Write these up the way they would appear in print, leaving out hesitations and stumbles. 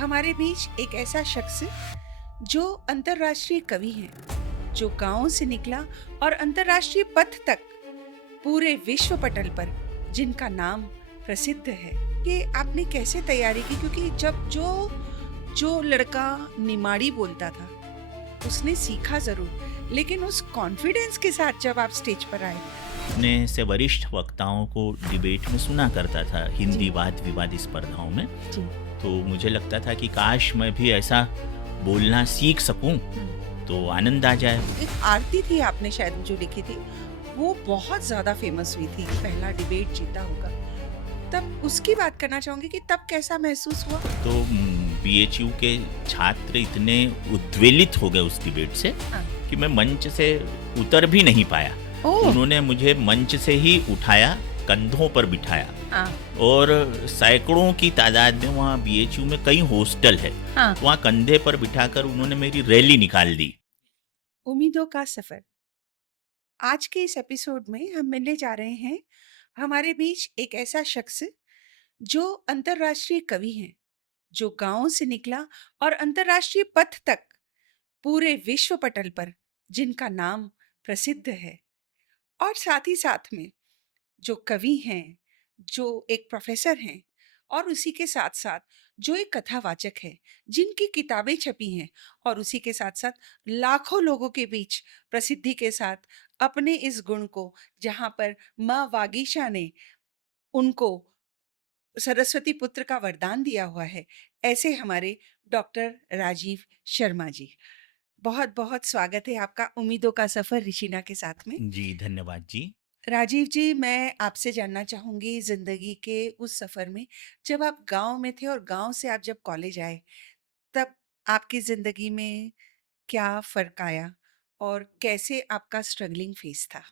हमारे बीच एक ऐसा शख्स जो अंतर्राष्ट्रीय कवि है, जो गांव से निकला और अंतर्राष्ट्रीय पथ तक पूरे विश्व पटल पर जिनका नाम प्रसिद्ध है। कि आपने कैसे तैयारी की? क्योंकि जब जो जो लड़का निमाड़ी बोलता था उसने सीखा जरूर, लेकिन उस कॉन्फिडेंस के साथ जब आप स्टेज पर आए। अपने से वरिष्ठ वक्ताओं को डिबेट में सुना करता था, जी हिंदी वाद विवाद स्पर्धाओं में। जी। तो मुझे लगता था कि काश मैं भी ऐसा बोलना सीख सकूं तो आनंद आ जाए। एक आरती थी आपने शायद जो लिखी थी, वो बहुत ज्यादा फेमस हुई थी, पहला डिबेट जीता होगा। तब उसकी बात करना चाहूंगी कि तब कैसा महसूस हुआ? तो बीएचयू के छात्र इतने उद्वेलित हो गए उस डिबेट से हाँ। कि मैं मंच से उतर भी नहीं पाया। ओह। उन्होंने मुझे मंच से ही उठाया, कंधों पर बिठाया हाँ और सैकड़ों की तादाद में, वहाँ बीएचयू में कई हॉस्टल है, हाँ। वहाँ कंधे पर बिठाकर उन्होंने मेरी रैली निकाल दी। उम्मीदों का सफर। आज के इस एपिसोड में हम मिलने जा रहे हैं हमारे बीच एक ऐसा शख्स जो अंतर्राष्ट्रीय कवि है, जो गांव से निकला और अंतर्राष्ट्रीय पथ तक पूरे विश्व पटल पर जिनका नाम प्रसिद्ध है। और साथ ही साथ में जो कवि हैं, जो एक प्रोफेसर हैं, और उसी के साथ साथ जो एक कथावाचक है, जिनकी किताबें छपी हैं, और उसी के साथ साथ लाखों लोगों के बीच प्रसिद्धि के साथ अपने इस गुण को, जहाँ पर माँ वागीशा ने उनको सरस्वती पुत्र का वरदान दिया हुआ है, ऐसे हमारे डॉक्टर राजीव शर्मा जी। बहुत बहुत स्वागत है आपका उम्मीदों का सफर ऋषिना के साथ में। जी धन्यवाद जी। राजीव जी, मैं आपसे जानना चाहूंगी जिंदगी के उस सफर में, जब आप गांव में थे और गांव से आप जब कॉलेज आए, तब आपकी जिंदगी में क्या फर्क आया और कैसे आपका स्ट्रगलिंग फेस था?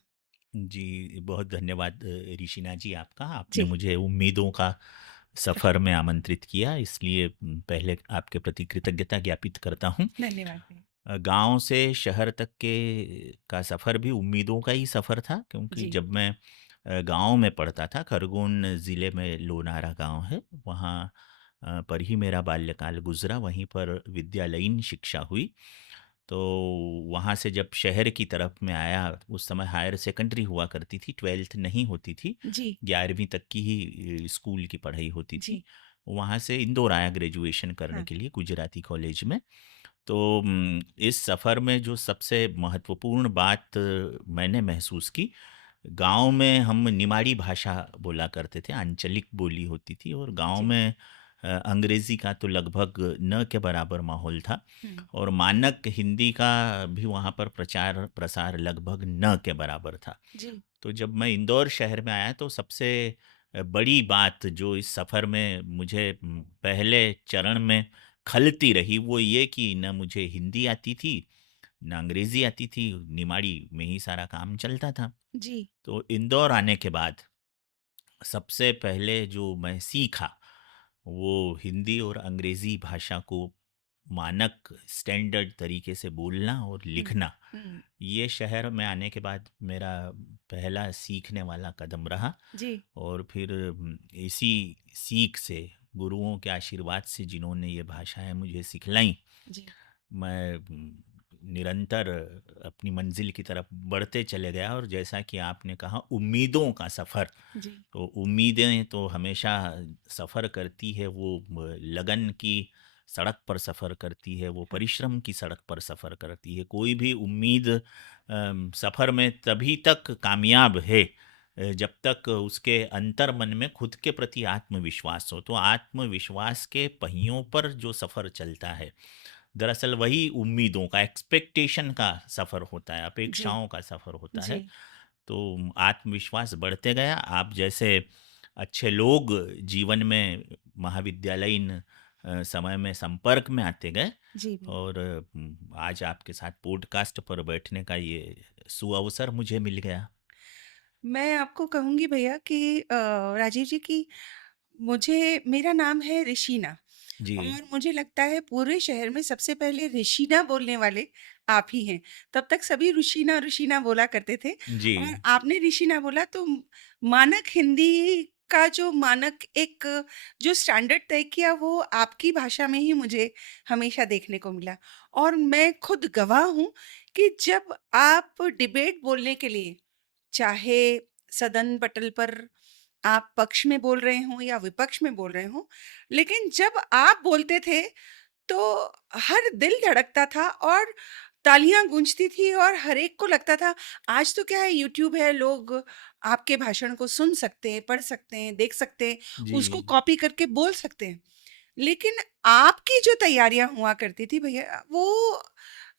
जी बहुत धन्यवाद ऋषिना जी, आपका। आपने जी। मुझे उम्मीदों का सफ़र में आमंत्रित किया, इसलिए पहले आपके प्रति कृतज्ञता ज्ञापित करता हूँ। धन्यवाद भैया। गांव से शहर तक के का सफ़र भी उम्मीदों का ही सफ़र था, क्योंकि जी जब मैं गांव में पढ़ता था, खरगोन ज़िले में लोनारा गांव है, वहाँ पर ही मेरा बाल्यकाल गुजरा, वहीं पर विद्यालयीन शिक्षा हुई। तो वहाँ से जब शहर की तरफ में आया, उस समय हायर सेकेंडरी हुआ करती थी, 12th नहीं होती थी, जी 11वीं तक की ही स्कूल की पढ़ाई होती थी। जी। वहाँ से इंदौर आया ग्रेजुएशन करने हाँ। के लिए गुजराती कॉलेज में। तो इस सफ़र में जो सबसे महत्वपूर्ण बात मैंने महसूस की, गांव में हम निमाड़ी भाषा बोला करते थे, आंचलिक बोली होती थी, और गांव जी। में अंग्रेज़ी का तो लगभग न के बराबर माहौल था, हम्म। और मानक हिंदी का भी वहाँ पर प्रचार प्रसार लगभग न के बराबर था। जी तो जब मैं इंदौर शहर में आया, तो सबसे बड़ी बात जो इस सफ़र में मुझे पहले चरण में खलती रही, वो ये कि न मुझे हिंदी आती थी, न अंग्रेज़ी आती थी, निमाड़ी में ही सारा काम चलता था। जी। तो इंदौर आने के बाद सबसे पहले जो मैं सीखा, वो हिंदी और अंग्रेज़ी भाषा को मानक स्टैंडर्ड तरीके से बोलना और हम्म। लिखना। हम्म। ये शहर में आने के बाद मेरा पहला सीखने वाला कदम रहा, जी और फिर इसी सीख से, गुरुओं के आशीर्वाद से, जिन्होंने ये भाषाएं मुझे सिखलाई, जी। मैं निरंतर अपनी मंजिल की तरफ बढ़ते चले गया। और जैसा कि आपने कहा, उम्मीदों का सफ़र, जी। तो उम्मीदें तो हमेशा सफ़र करती है, वो लगन की सड़क पर सफ़र करती है, वो हाँ। परिश्रम की सड़क पर सफ़र करती है। कोई भी उम्मीद सफ़र में तभी तक कामयाब है जब तक उसके अंतर मन में खुद के प्रति आत्मविश्वास हो। तो आत्मविश्वास के पहियों पर जो सफ़र चलता है, दरअसल वही उम्मीदों का, एक्सपेक्टेशन का सफ़र होता है, जी अपेक्षाओं का सफ़र होता जी। है। तो आत्मविश्वास बढ़ते गया। आप जैसे अच्छे लोग जीवन में महाविद्यालयीन समय में संपर्क में आते गए, जी भैया। और आज आपके साथ पॉडकास्ट पर बैठने का ये सुअवसर मुझे मिल गया। मैं आपको कहूंगी भैया कि राजीव जी की, मुझे, मेरा नाम है ऋषिना, जी और मुझे लगता है पूरे शहर में सबसे पहले ऋषिना बोलने वाले आप ही हैं। तब तक सभी ऋषिना ऋषिना बोला करते थे, जी और आपने ऋषिना बोला तो मानक हिंदी का जो मानक एक जो स्टैंडर्ड तय किया वो आपकी भाषा में ही मुझे हमेशा देखने को मिला। और मैं खुद गवाह हूँ कि जब आप डिबेट बोलने के लिए, चाहे सदन पटल पर आप पक्ष में बोल रहे हों या विपक्ष में बोल रहे हों, लेकिन जब आप बोलते थे तो हर दिल धड़कता था और तालियां गूंजती थी और हर एक को लगता था आज तो क्या है, यूट्यूब है, लोग आपके भाषण को सुन सकते हैं, पढ़ सकते हैं, देख सकते हैं, जी, उसको कॉपी करके बोल सकते हैं। लेकिन आपकी जो तैयारियां हुआ करती थी भैया, वो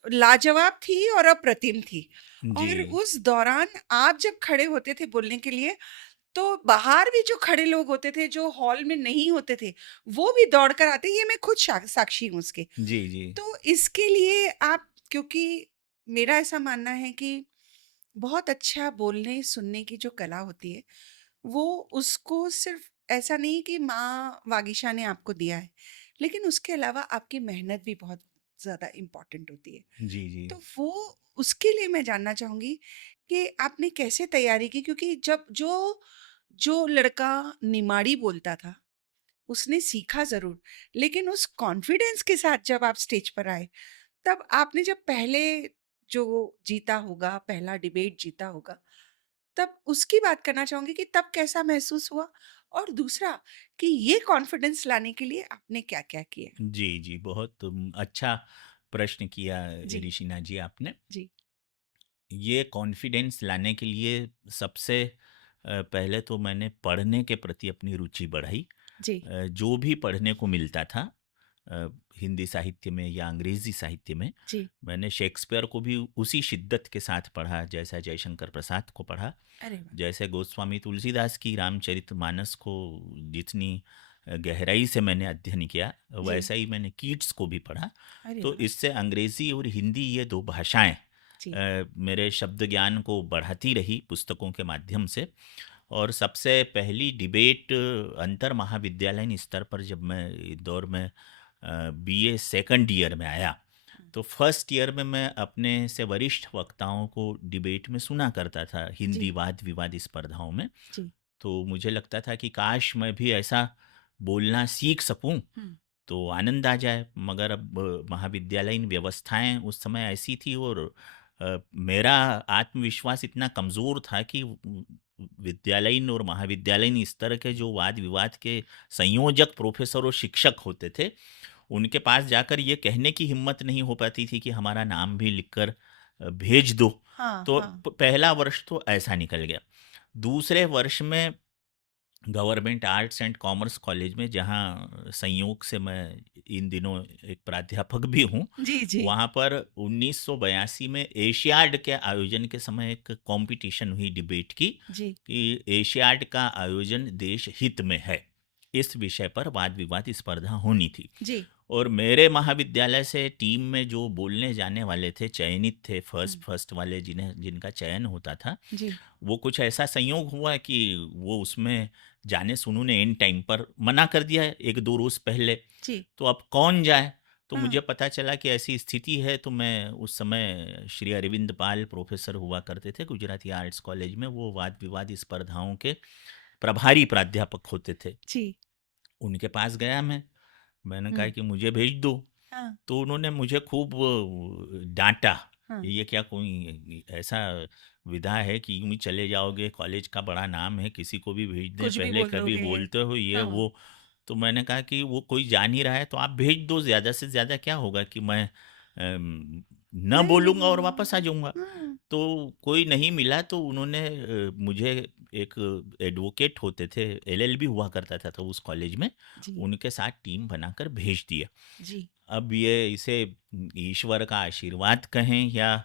लाजवाब थी और अप्रतिम थी। जी, और उस दौरान आप जब खड़े होते थे बोलने के लिए, तो बाहर भी जो खड़े लोग होते थे, जो हॉल में नहीं होते थे, वो भी दौड़ कर आते। ये मैं खुद साक्षी हूँ उसके। जी, जी, तो इसके लिए आप, क्योंकि मेरा ऐसा मानना है कि बहुत अच्छा बोलने सुनने की जो कला होती है, वो उसको सिर्फ ऐसा नहीं कि माँ वागीशा ने आपको दिया है, लेकिन उसके अलावा आपकी मेहनत भी बहुत ज़्यादा इम्पोर्टेंट होती है। जी, जी, तो वो, उसके लिए मैं जानना चाहूँगी कि आपने कैसे तैयारी की? क्योंकि जब जो जो लड़का निमाड़ी बोलता था, उसने सीखा ज़रूर, लेकिन उस कॉन्फिडेंस के साथ जब आप स्टेज पर आए, तब आपने जब पहले जो जीता होगा, पहला डिबेट जीता होगा, तब उसकी बात करना चाहूँगी कि तब कैसा महसूस हुआ? और दूसरा कि ये कॉन्फिडेंस लाने के लिए आपने क्या-क्या किया? जी, जी, बहुत अच्छा प्रश्न किया जी, ऋषिना जी आपने। जी, ये कॉन्फिडेंस लाने के लिए सबसे पहले तो मैंने पढ़ने के प्रति अपनी रुचि बढ़ाई। जी, जो भी पढ़ने को मिलता था अ, हिंदी साहित्य में या अंग्रेज़ी साहित्य में, जी। मैंने शेक्सपियर को भी उसी शिद्दत के साथ पढ़ा जैसा जयशंकर प्रसाद को पढ़ा। अरे वाह! जैसे गोस्वामी तुलसीदास की रामचरितमानस को जितनी गहराई से मैंने अध्ययन किया, जी, वैसा ही मैंने कीट्स को भी पढ़ा। अरे तो वाह! इससे अंग्रेज़ी और हिंदी ये 2 भाषाएँ जी, मेरे शब्द ज्ञान को बढ़ाती रही पुस्तकों के माध्यम से। और सबसे पहली डिबेट अंतर महाविद्यालयीन स्तर पर जब मैं इंदौर में बीए सेकंड ईयर में आया, हुँ, तो फर्स्ट ईयर में मैं अपने से वरिष्ठ वक्ताओं को डिबेट में सुना करता था हिंदी जी, वाद विवाद स्पर्धाओं में। जी, तो मुझे लगता था कि काश मैं भी ऐसा बोलना सीख सकूं हुँ, तो आनंद आ जाए। मगर अब महाविद्यालयीन व्यवस्थाएं उस समय ऐसी थी और मेरा आत्मविश्वास इतना कमज़ोर था कि विद्यालयीन और महाविद्यालयीन स्तर के जो वाद विवाद के संयोजक प्रोफेसर और शिक्षक होते थे, उनके पास जाकर ये कहने की हिम्मत नहीं हो पाती थी कि हमारा नाम भी लिखकर भेज दो। हाँ, तो हाँ, पहला वर्ष तो ऐसा निकल गया। दूसरे वर्ष में government arts and commerce college में, जहाँ संयोग से मैं इन दिनों एक प्राध्यापक भी हूँ, जी, जी, वहाँ पर 1982 में एशियाड के आयोजन के समय एक कंपटीशन हुई डिबेट की जी, कि एशियाड का आयोजन देश हित में है, इस विषय पर वाद विवाद स्पर्धा होनी थी। जी, और मेरे महाविद्यालय से टीम में जो बोलने जाने वाले थे, चयनित थे, फर्स्ट हुँ, फर्स्ट वाले जिन्हें जिनका चयन होता था, जी, वो कुछ ऐसा संयोग हुआ कि वो उसमें जाने से उन्होंने एंड टाइम पर मना कर दिया 1-2 रोज़ पहले। जी, तो अब कौन जाए? तो हाँ, मुझे पता चला कि ऐसी स्थिति है, तो मैं उस समय श्री अरविंद पाल प्रोफ़ेसर हुआ करते थे गुजराती आर्ट्स कॉलेज में, वो वाद-विवाद स्पर्धाओं के प्रभारी प्राध्यापक होते थे। जी, उनके पास गया मैं, मैंने कहा हुँ, कि मुझे भेज दो। हाँ, तो उन्होंने मुझे खूब डाँटा हाँ, कि ये क्या कोई ऐसा विधा है कि यूँ ही चले जाओगे, कॉलेज का बड़ा नाम है, किसी को भी भेज दें, कुछ भी पहले बोल कभी दोगे। बोलते हो ये हाँ, वो। तो मैंने कहा कि वो कोई जान ही रहा है तो आप भेज दो, ज़्यादा से ज़्यादा क्या होगा कि मैं न नहीं बोलूँगा और बोलूँगा, वापस आ जाऊँगा। हाँ, तो कोई नहीं मिला तो उन्होंने मुझे, एक एडवोकेट होते थे, एलएलबी हुआ करता था तो उस कॉलेज में, जी, उनके साथ टीम बनाकर भेज दिया। जी, अब ये इसे ईश्वर का आशीर्वाद कहें या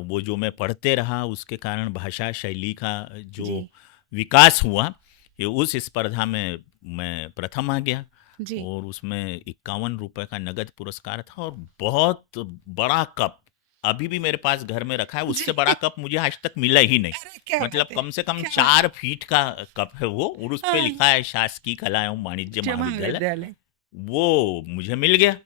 वो जो मैं पढ़ते रहा उसके कारण भाषा शैली का जो जी, विकास हुआ, ये उस स्पर्धा में मैं प्रथम आ गया। जी, और उसमें 51 रुपए का नगद पुरस्कार था और बहुत बड़ा कप अभी भी मेरे पास घर में रखा है। जी। उससे बड़ा कप मुझे आज तक मिला ही नहीं। अरे क्या मतलब बात है! कम से कम क्या बात 4 फीट का कप है वो, और उस पे हाँ, लिखा है शासकीय कला एवं वाणिज्य उच्च महाविद्यालय। महाविद्यालय। वो मुझे मिल गया।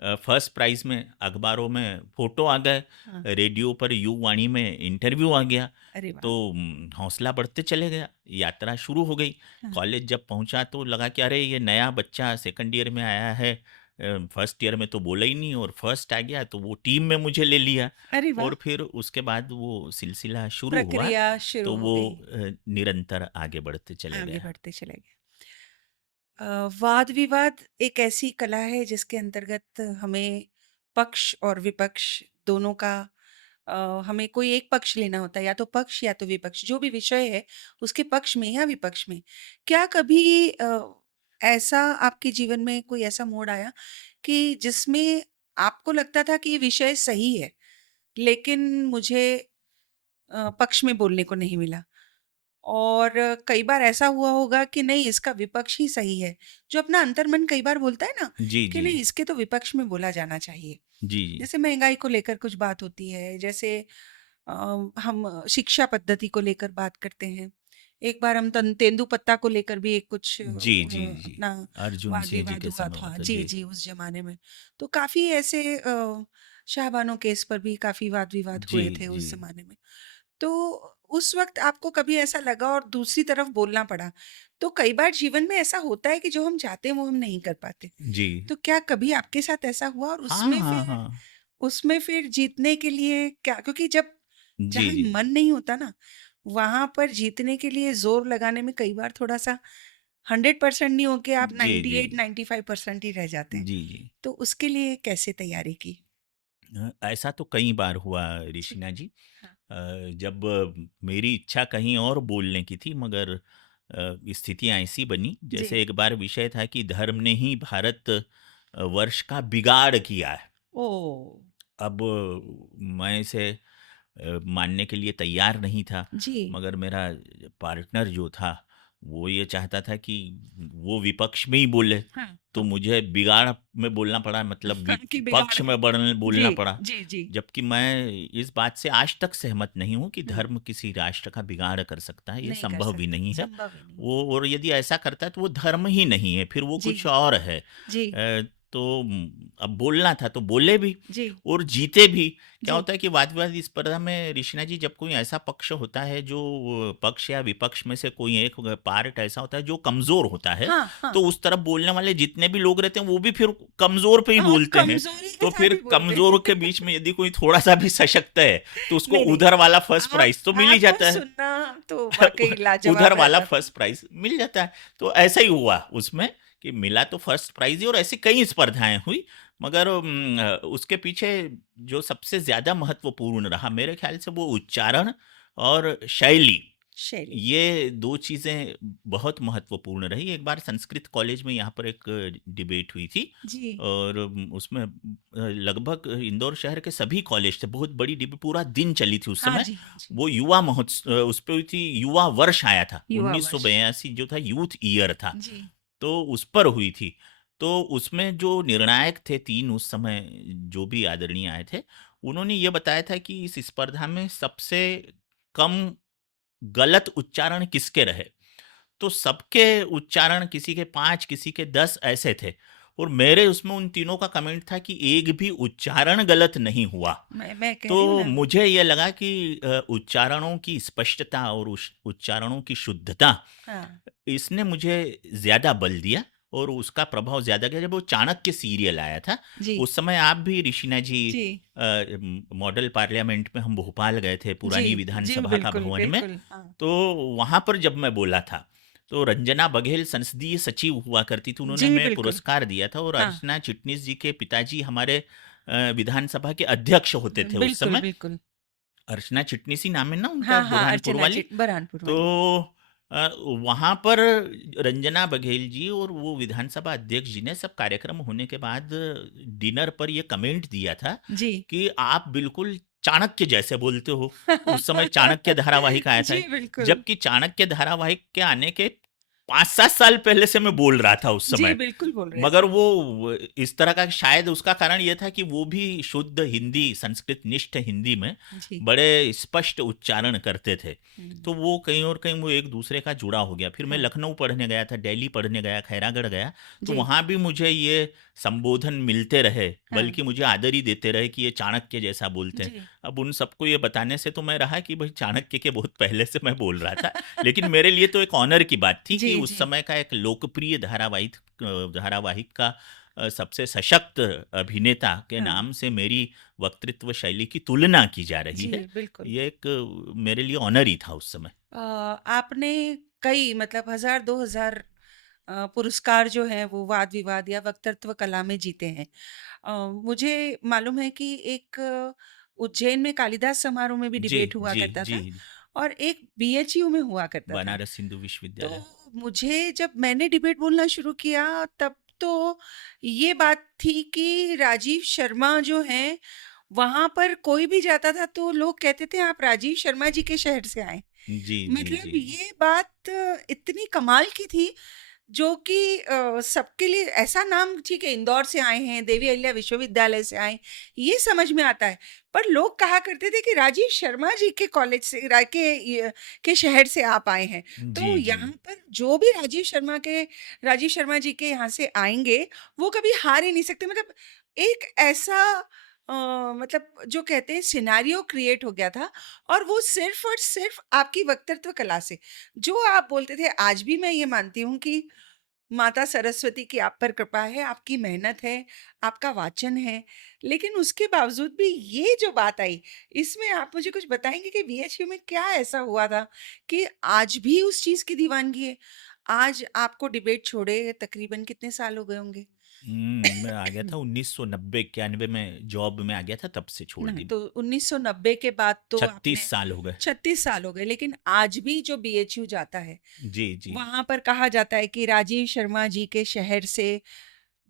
फर्स्ट प्राइज में अखबारों में फोटो आ गए, हाँ। रेडियो पर यू वाणी में इंटरव्यू आ गया। अरे तो वाह! हौसला बढ़ते चले गया, यात्रा शुरू हो गई। हाँ। कॉलेज जब पहुंचा तो लगा कि अरे ये नया बच्चा सेकंड ईयर में आया है, फर्स्ट ईयर में तो बोला ही नहीं और फर्स्ट आ गया, तो वो टीम में मुझे ले लिया। अरे वाह! और फिर उसके बाद वो सिलसिला शुरू हुआ, प्रक्रिया शुरू तो हो वो गई, निरंतर आगे बढ़ते चले आगे गया। बढ़ते चले गए। वाद-विवाद एक ऐसी कला है जिसके अंतर्गत हमें पक्ष और विपक्ष दोनों का हमें कोई एक पक्ष लेना होता है, या तो पक्ष या तो विपक्ष, जो भी विषय है उसके पक्ष में या विपक्ष में। क्या कभी ऐसा आपके जीवन में कोई ऐसा मोड़ आया कि जिसमें आपको लगता था कि ये विषय सही है, लेकिन मुझे पक्ष में बोलने को नहीं मिला? और कई बार ऐसा हुआ होगा कि नहीं, इसका विपक्ष ही सही है, जो अपना अंतर्मन कई बार बोलता है ना जी कि जी नहीं, इसके तो विपक्ष में बोला जाना चाहिए। जी जी जैसे महंगाई को लेकर कुछ बात होती है, जैसे हम शिक्षा पद्धति को लेकर बात करते हैं। एक बार हम तेंदुपत्ता को लेकर भी एक कुछ जी जी जी अपना अर्जुन वाद सिंह जी विवाद के हुआ समय था। होता जी जी। जी, उस जमाने में तो काफी ऐसे शाहबानो केस पर भी काफी वाद विवाद जी हुए थे जी उस जमाने में। तो उस वक़्त आपको कभी ऐसा लगा और दूसरी तरफ बोलना पड़ा। तो कई बार जीवन में ऐसा होता है कि जो हम चाहते हैं वो हम नहीं कर पाते। जी। तो क्या कभी आपके साथ ऐसा हुआ, और हाँ हाँ हाँ। उसमें फिर जीतने के लिए क्या, क्योंकि जब जी जहाँ जी मन नहीं होता ना, वहाँ पर जीतने के लिए ज़ोर लगाने में कई बार थोड़ा-सा 100% नहीं होके आप जी जी 98-95% ही रह जाते हैं। जी जी। तो उसके लिए कैसे तैयारी की? ऐसा तो कई बार हुआ जी। ऋषिना जी। हाँ। जब मेरी इच्छा कहीं और बोलने की थी, मगर स्थितियाँ ऐसी बनी, जी। जैसे एक बार विषय था कि धर्म ने ही भारत वर्ष का बिगाड़ किया है। ओह! अब मैं इसे मानने के लिए तैयार नहीं था, जी। मगर मेरा पार्टनर जो था, वो ये चाहता था कि वो विपक्ष में ही बोले, हाँ, तो हाँ। मुझे बिगाड़ में बोलना पड़ा, मतलब कि विपक्ष बिगाड़ में बोलना जी, पड़ा। जी, जी। जबकि मैं इस बात से आज तक सहमत नहीं हूँ कि हुँ, धर्म किसी राष्ट्र का बिगाड़ कर सकता है, ये नहीं कर संभव भी सकता, नहीं है। संभव ही नहीं। वो, और यदि ऐसा करता है तो वो धर्म ही नहीं है, फिर वो जी, कुछ और है। जी, तो अब बोलना था तो बोले भी जी, और जीते भी। क्या जी। होता है कि वाद विवाद स्पर्धा में ऋषिना जी, जब कोई ऐसा पक्ष होता है जो पक्ष या विपक्ष में से कोई एक पार्ट ऐसा होता है जो कमजोर होता है, हाँ, हाँ। तो उस तरफ बोलने वाले जितने भी लोग रहते हैं वो भी फिर कमजोर पे ही हाँ, बोलते हैं। कमज़ोरी के तो साथ फिर ही बोलते कमजोर के हैं। बीच में यदि कोई थोड़ा सा भी सशक्त है, तो उसको नहीं, नहीं, उधर वाला फर्स्ट प्राइज तो मिल ही आपको जाता है। सुनना तो वाक़ई उधर लाजवाब वाला रहता था। फर्स्ट प्राइज मिल जाता है। तो ऐसा ही हुआ उसमें कि मिला तो फर्स्ट प्राइज ही, और ऐसी कई स्पर्धाएं हुई। मगर उसके पीछे जो सबसे ज्यादा महत्वपूर्ण रहा मेरे ख्याल से, वो उच्चारण और शैली, शैली। ये दो चीजें बहुत महत्वपूर्ण रही। एक बार संस्कृत कॉलेज में यहाँ पर एक डिबेट हुई थी, जी। और उसमें लगभग इंदौर शहर के सभी कॉलेज थे, बहुत बड़ी डिबेट, पूरा दिन चली थी उस हाँ समय। जी, हाँ जी। वो युवा महोत्सव, उस पे हुई थी, युवा वर्ष आया था, युवा वर्ष। 1982 जो था यूथ ईयर था, जी। तो उस पर हुई थी। तो उसमें जो निर्णायक थे तीन उस समय, जो भी आदरणीय आए थे, उन्होंने ये बताया था कि इस स्पर्धा में सबसे कम गलत उच्चारण किसके रहे। तो सबके उच्चारण, किसी के 5, किसी के 10 ऐसे थे, और मेरे उसमें उन तीनों का कमेंट था कि एक भी उच्चारण गलत नहीं हुआ। मैं कह रही हूँ तो ना। मुझे ये लगा कि उच्चारणों की स्पष्टता और उच्चारणों की शुद्धता, हाँ। इसने मुझे ज़्यादा बल दिया, और उसका प्रभाव ज़्यादा गया। जब वो चाणक्य सीरियल आया था, जी, उस समय आप भी ऋषिना जी, जी, मॉडल पार्लियामेंट में हम भोपाल गए थे, जी, पुरानी जी, विधानसभा का बिल्कुल, भवन में। बिल्कुल। हाँ। तो वहाँ पर जब मैं बोला था, तो रंजना बघेल संसदीय सचिव हुआ करती थी, उन्होंने जी, हमें बिल्कुल। पुरस्कार दिया था, और हाँ। अर्चना चिटनिस जी के पिताजी हमारे विधानसभा के अध्यक्ष होते थे उस बिल्कुल, समय। बिल्कुल। अर्चना चिटनिस ही नाम है ना उनका, हाँ, हाँ, बुरहानपुर अर्चना वाली। चिट बुरहानपुर तो वाली। अ, वहाँ पर रंजना बघेल जी और वो विधानसभा अध्यक्ष जी ने सब कार्यक्रम होने के बाद डिनर पर ये कमेंट दिया था जी। कि आप बिल्कुल चाणक्य जैसे बोलते हो। उस समय चाणक्य धारावाहिक आया था, जी, बिल्कुल। जबकि चाणक्य धारावाहिक के आने के 5-7 साल पहले से मैं बोल रहा था उस जी, समय। बिल्कुल बोल रहे मगर थे। वो इस तरह का शायद उसका कारण ये था कि वो भी शुद्ध हिंदी, संस्कृत निष्ठ हिंदी में जी। बड़े स्पष्ट उच्चारण करते थे। हुँ। तो वो कहीं और कहीं वो एक दूसरे का जुड़ा हो गया। फिर मैं हाँ, लखनऊ पढ़ने गया था, दिल्ली पढ़ने गया, खैरागढ़ गया, तो जी, वहाँ भी मुझे ये संबोधन मिलते रहे, हाँ, बल्कि मुझे आदर ही देते रहे कि ये चाणक्य जैसा बोलते हैं। जी। अब उन सबको ये बताने से तो मैं रहा कि भाई चाणक्य के बहुत पहले से मैं बोल रहा था। लेकिन मेरे लिए तो एक ऑनर की बात थी कि जी, उस जी। समय का एक लोकप्रिय धारावाहिक का सबसे सशक्त अभिनेता के हाँ, नाम से मेरी वक्तृत्व शैली की तुलना की जा रही जी, है। बिल्कुल। ये एक मेरे लिए ऑनर ही था उस समय। आपने कई मतलब 1000 2000 पुरस्कार जो हैं वो वाद-विवाद या वक्तृत्व कला में जीते हैं। मुझे मालूम है कि एक उज्जैन में कालिदास समारोह में भी जी, डिबेट हुआ जी, करता जी। था और एक बीएचयू में हुआ करता था। बनारस हिंदू तो विश्वविद्यालय। मुझे जब मैंने डिबेट बोलना शुरू किया तब तो ये बात थी कि राजीव शर्मा जो हैं वहाँ पर कोई भी जाता था तो लोग कहते थे आप राजीव शर्मा जी के शहर से आए। जी, जी, मतलब जी। ये बात इतनी कमाल की थी जो कि सबके लिए ऐसा नाम ठीक है इंदौर से आए हैं, देवी अहिल्या विश्वविद्यालय से आए, ये समझ में आता है। पर लोग कहा करते थे कि राजीव शर्मा जी के कॉलेज से के शहर से आप आए हैं। जी, तो जी। यहाँ पर जो भी राजीव शर्मा जी के यहाँ से आएँगे, वो कभी हार ही नहीं सकते। मतलब एक ऐसा अ, मतलब जो कहते हैं सिनेरियो क्रिएट हो गया था और वो सिर्फ़ और सिर्फ़ आपकी वक्तृत्व कला से। जो आप बोलते थे आज भी मैं ये मानती हूँ कि माता सरस्वती की आप पर कृपा है, आपकी मेहनत है, आपका वाचन है, लेकिन उसके बावजूद भी ये जो बात आई, इसमें आप मुझे कुछ बताएँगे कि बीएचयू में क्या ऐसा हुआ था कि आज भी उस चीज़ की दीवानगी है? आज आपको डिबेट छोड़े तकरीबन कितने साल हो गए होंगे? मैं आ गया था 1990-91 में जॉब में आ गया था, तब से छोड़ हाँ, दी। तो 1990 के बाद तो 36 आपने साल हो गए। 36 साल हो गए, लेकिन आज भी जो बीएचयू जाता है, जी, जी। वहाँ पर कहा जाता है कि राजीव शर्मा जी के शहर से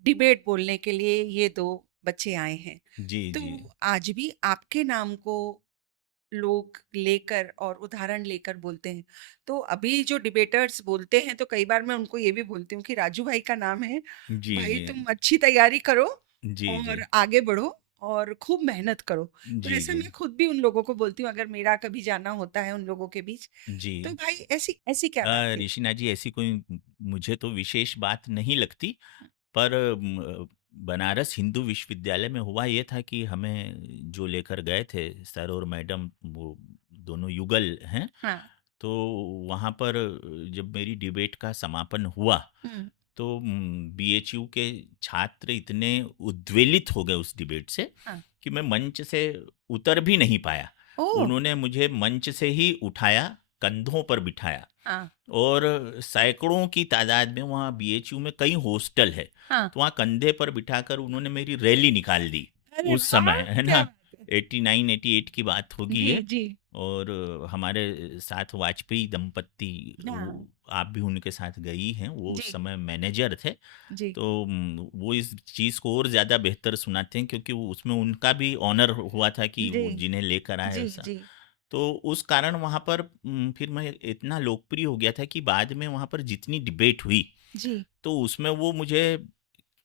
डिबेट बोलने के लिए ये 2 बच्चे आए हैं। जी, तो जी। आज भी आपके नाम को लोग लेकर और उदाहरण लेकर बोलते हैं। तो अभी जो डिबेटर्स बोलते हैं, तो कई बार मैं उनको ये भी बोलती हूँ कि राजू भाई का नाम है, जी, भाई जी। तुम अच्छी तैयारी करो जी, जी। और आगे बढ़ो और खूब मेहनत करो। तो जी, ऐसा जी। मैं खुद भी उन लोगों को बोलती हूँ अगर मेरा कभी जाना होता है उन लोगों के बीच, जी। तो भाई ऐसी ऐसी क्या बात है? ऋषिना जी, ऐसी कोई मुझे तो विशेष बात नहीं लगती, पर बनारस हिंदू विश्वविद्यालय में हुआ ये था कि हमें जो लेकर गए थे सर और मैडम, वो दोनों युगल हैं। हाँ। तो वहाँ पर जब मेरी डिबेट का समापन हुआ, हुँ। तो बीएचयू के छात्र इतने उद्वेलित हो गए उस डिबेट से हाँ। कि मैं मंच से उतर भी नहीं पाया। ओह! उन्होंने मुझे मंच से ही उठाया, कंधों पर बिठाया, हाँ। और सैकड़ों की तादाद में वहाँ बीएचयू में कई हॉस्टल है, हाँ। तो वहाँ कंधे पर बिठाकर उन्होंने मेरी रैली निकाल दी अरे उस वाह! समय, है क्या ना? बात है। 89-88 की बात होगी जी, ये। जी। और हमारे साथ वाजपेयी दंपत्ति, हाँ। आप भी उनके साथ गई हैं, वो उस जी, समय मैनेजर थे। जी। तो वो इस चीज़ को और ज़्यादा बेहतर सुनाते हैं, क्योंकि वो उसमें उनका भी ऑनर हुआ था कि जी। वो जिन्हें लेकर आए जी, ऐसा। जी। तो उस कारण वहाँ पर फिर मैं इतना लोकप्रिय हो गया था कि बाद में वहाँ पर जितनी डिबेट हुई, जी। तो उसमें वो मुझे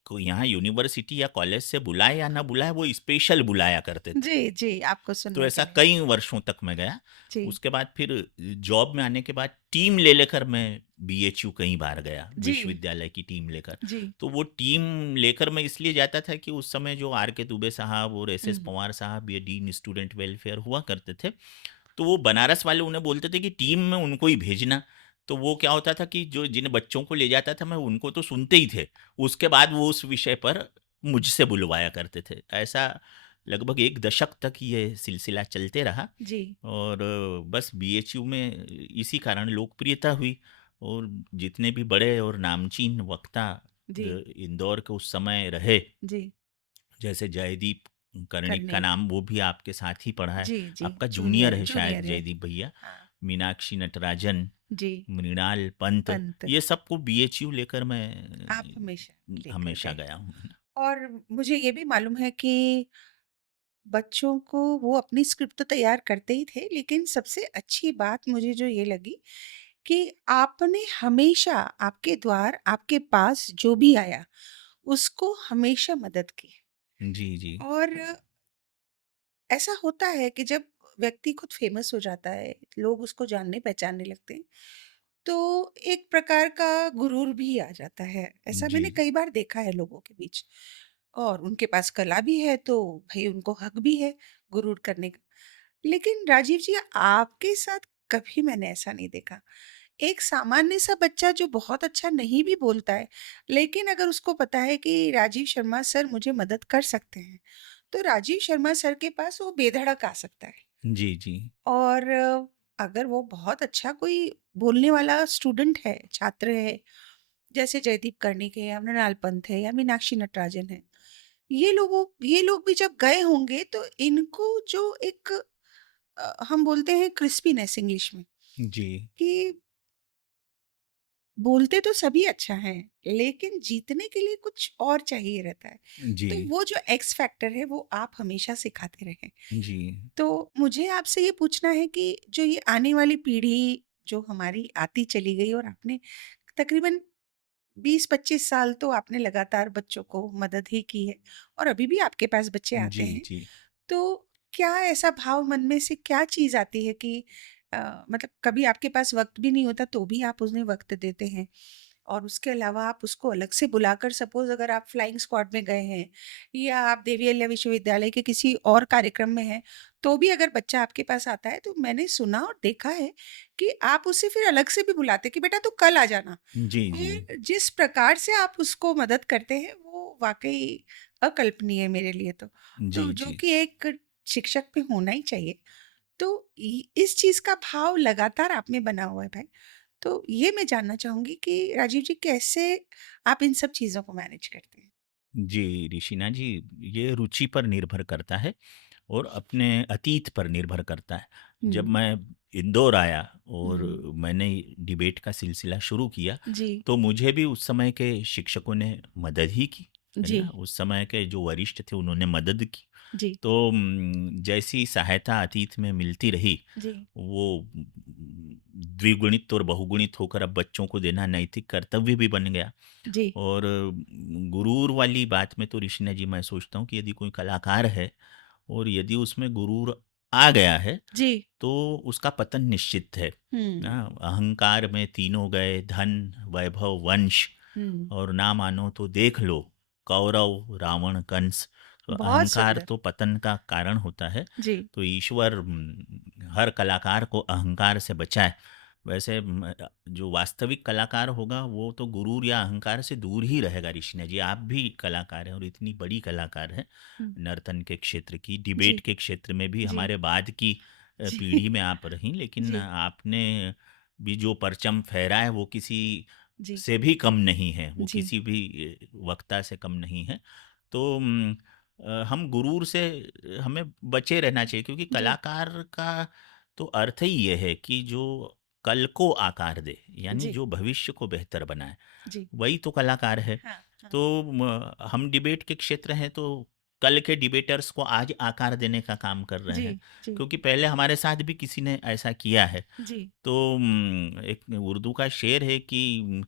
यहाँ यूनिवर्सिटी या कॉलेज से बुलाए या ना बुलाए, वो स्पेशल बुलाया करते थे। जी, जी, आपको तो सुनने के ऐसा लिए। कई वर्षों तक मैं गया। जी। उसके बाद फिर जॉब में आने के बाद टीम ले लेकर मैं बीएचयू कई बार गया, जी, विश्वविद्यालय की टीम लेकर। जी। तो वो टीम लेकर मैं इसलिए जाता था कि उस समय जो आर के दुबे साहब और एस एस हुँ। पवार साहब, ये डीन स्टूडेंट वेलफेयर हुआ करते थे, तो वो बनारस वाले उन्हें बोलते थे कि टीम में उनको ही भेजना। तो वो क्या होता था कि जो जिन बच्चों को ले जाता था मैं उनको तो सुनते ही थे, उसके बाद वो उस विषय पर मुझसे बुलवाया करते थे। ऐसा लगभग 1 दशक तक ये सिलसिला चलते रहा। जी, और बस बीएचयू में इसी कारण लोकप्रियता हुई, और जितने भी बड़े और नामचीन वक्ता जी, इंदौर के उस समय रहे, जी। जैसे जयदीप कर्णिक का करने नाम वो भी आपके साथ ही पढ़ा है, जी, जी। आपका जूनियर जूनियर है शायद जूनियर है। जयदीप भैया, हाँ। मीनाक्षी नटराजन, जी, मृणाल पंत, पंत। ये सबको बीएचयू लेकर मैं आप हमेशा लेकर हमेशा गए। गया हूँ। और मुझे ये भी मालूम है कि बच्चों को वो अपनी स्क्रिप्ट तो तैयार करते ही थे, लेकिन सबसे अच्छी बात मुझे जो ये लगी कि आपने हमेशा आपके द्वार, आपके पास जो भी आया, उसको हमेशा मदद की। जी, जी। और ऐसा होता है कि जब व्यक्ति खुद फेमस हो जाता है, लोग उसको जानने-पहचानने लगते हैं, तो एक प्रकार का गुरूर भी आ जाता है। ऐसा जी। मैंने कई बार देखा है लोगों के बीच। और उनके पास कला भी है, तो भई उनको हक भी है गुरूर करने का। लेकिन राजीव जी, आपके साथ कभी मैंने ऐसा नहीं देखा। एक सामान्य सा बच्चा जो बहुत अच्छा नहीं भी बोलता है, लेकिन अगर उसको पता है कि राजीव शर्मा सर मुझे मदद कर सकते हैं, तो राजीव शर्मा सर के पास वो बेधड़क आ सकता है। जी, जी। और अगर वो बहुत अच्छा कोई बोलने वाला स्टूडेंट है, छात्र है, जैसे जयदीप कर्णिक है या मृणाल पंत है या मीनाक्षी नटराजन है, ये लोग भी जब गए होंगे तो इनको जो एक हम बोलते हैं क्रिस्पीनेस इंग्लिश में, जी। कि बोलते तो सभी अच्छा हैं, लेकिन जीतने के लिए कुछ और चाहिए रहता है। जी। तो वो जो एक्स फैक्टर है वो आप हमेशा सिखाते रहे। जी। तो मुझे आपसे ये पूछना है कि जो ये आने वाली पीढ़ी जो हमारी आती चली गई, और आपने तकरीबन 20-25 साल तो आपने लगातार बच्चों को मदद ही की है, और अभी भी आपके पास बच्चे आते जी, हैं। जी। तो क्या ऐसा भाव मन में से क्या चीज़ आती है कि मतलब कभी आपके पास वक़्त भी नहीं होता तो भी आप उन्हें वक़्त देते हैं? और उसके अलावा आप उसको अलग से बुलाकर, सपोज़ अगर आप फ्लाइंग स्क्वाड में गए हैं या आप देवी अहिल्या विश्वविद्यालय के किसी और कार्यक्रम में हैं, तो भी अगर बच्चा आपके पास आता है, तो मैंने सुना और देखा है कि आप उसे फिर अलग से भी बुलाते हैं कि बेटा तू कल आ जाना। जी, जी। और जिस प्रकार से आप उसको मदद करते हैं वो वाक़ई अकल्पनीय है मेरे लिए तो। जी, तो जो जी। कि एक शिक्षक में होना ही चाहिए। तो इस चीज़ का भाव लगातार आप में बना हुआ है भाई। तो ये मैं जानना चाहूँगी कि राजीव जी, कैसे आप इन सब चीज़ों को मैनेज करते हैं? जी, ऋषिना जी, ये रुचि पर निर्भर करता है और अपने अतीत पर निर्भर करता है। जब हुँ, मैं इंदौर आया और हुँ। मैंने डिबेट का सिलसिला शुरू किया, जी, तो मुझे भी उस समय के शिक्षकों ने मदद ही की, है जी, ना? उस समय के जो वरिष्ठ थे उन्होंने मदद की। जी, तो जैसी सहायता अतीत में मिलती रही, जी, वो द्विगुणित और बहुगुणित होकर अब बच्चों को देना नैतिक कर्तव्य भी बन गया। जी, और गुरूर वाली बात में तो ऋषिना जी, मैं सोचता हूँ कि यदि कोई कलाकार है और यदि उसमें गुरूर आ गया है, जी। तो उसका पतन निश्चित है हुँ, ना। अहंकार में तीनों गए, धन, वैभव, वंश, हुँ। और ना मानो तो देख लो, कौरव, रावण, कंस। तो बहुत अहंकार सुंदर। तो पतन का कारण होता है। जी, तो ईश्वर हर कलाकार को अहंकार से बचाए। वैसे जो वास्तविक कलाकार होगा वो तो गुरूर या अहंकार से दूर ही रहेगा। ऋषिना जी, आप भी कलाकार हैं और इतनी बड़ी कलाकार हैं हुँ। नर्तन के क्षेत्र की, डिबेट जी, के क्षेत्र में भी जी, हमारे बाद की जी, पीढ़ी में आप रहीं, लेकिन जी, आपने भी जो परचम फहरा है वो किसी जी, से भी कम नहीं है, वो जी, किसी भी वक्ता से कम नहीं है। तो हम गुरूर से हमें बचे रहना चाहिए, क्योंकि जी, कलाकार का तो अर्थ ही ये है कि जो कल को आकार दे, यानी जी, जो भविष्य को बेहतर बनाए, जी। वही तो कलाकार है। हाँ, हाँ। तो हम डिबेट के क्षेत्र हैं, तो कल के डिबेटर्स को आज आकार देने का काम कर रहे जी, हैं, जी, क्योंकि पहले हमारे साथ भी किसी ने ऐसा किया है। जी। तो एक उर्दू का शेर है कि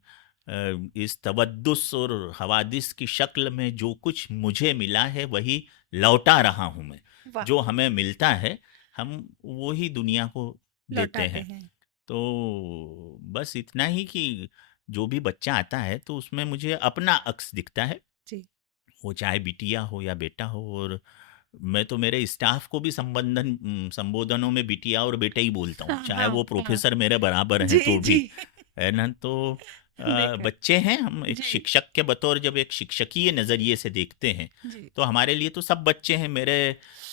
इस तवद्दुस और हवादिस की शक्ल में जो कुछ मुझे मिला है वही लौटा रहा हूँ मैं। वाह! जो हमें मिलता है हम वो ही दुनिया को देते लौटाते हैं। हैं। तो बस इतना ही कि जो भी बच्चा आता है तो उसमें मुझे अपना अक्स दिखता है, जी। वो चाहे बिटिया हो या बेटा हो। और मैं तो मेरे स्टाफ को भी संबोधनों में बिटिया और बेटा ही बोलता हूँ, हाँ, चाहे हाँ, वो हाँ। प्रोफेसर मेरे बराबर हैं जी, तो भी, जी। है ना। तो देखा है। बच्चे हैं, हम एक जी, शिक्षक के बतौर जब एक शिक्षकीय नज़रिए से देखते हैं, जी। तो हमारे लिए तो सब बच्चे हैं। मेरे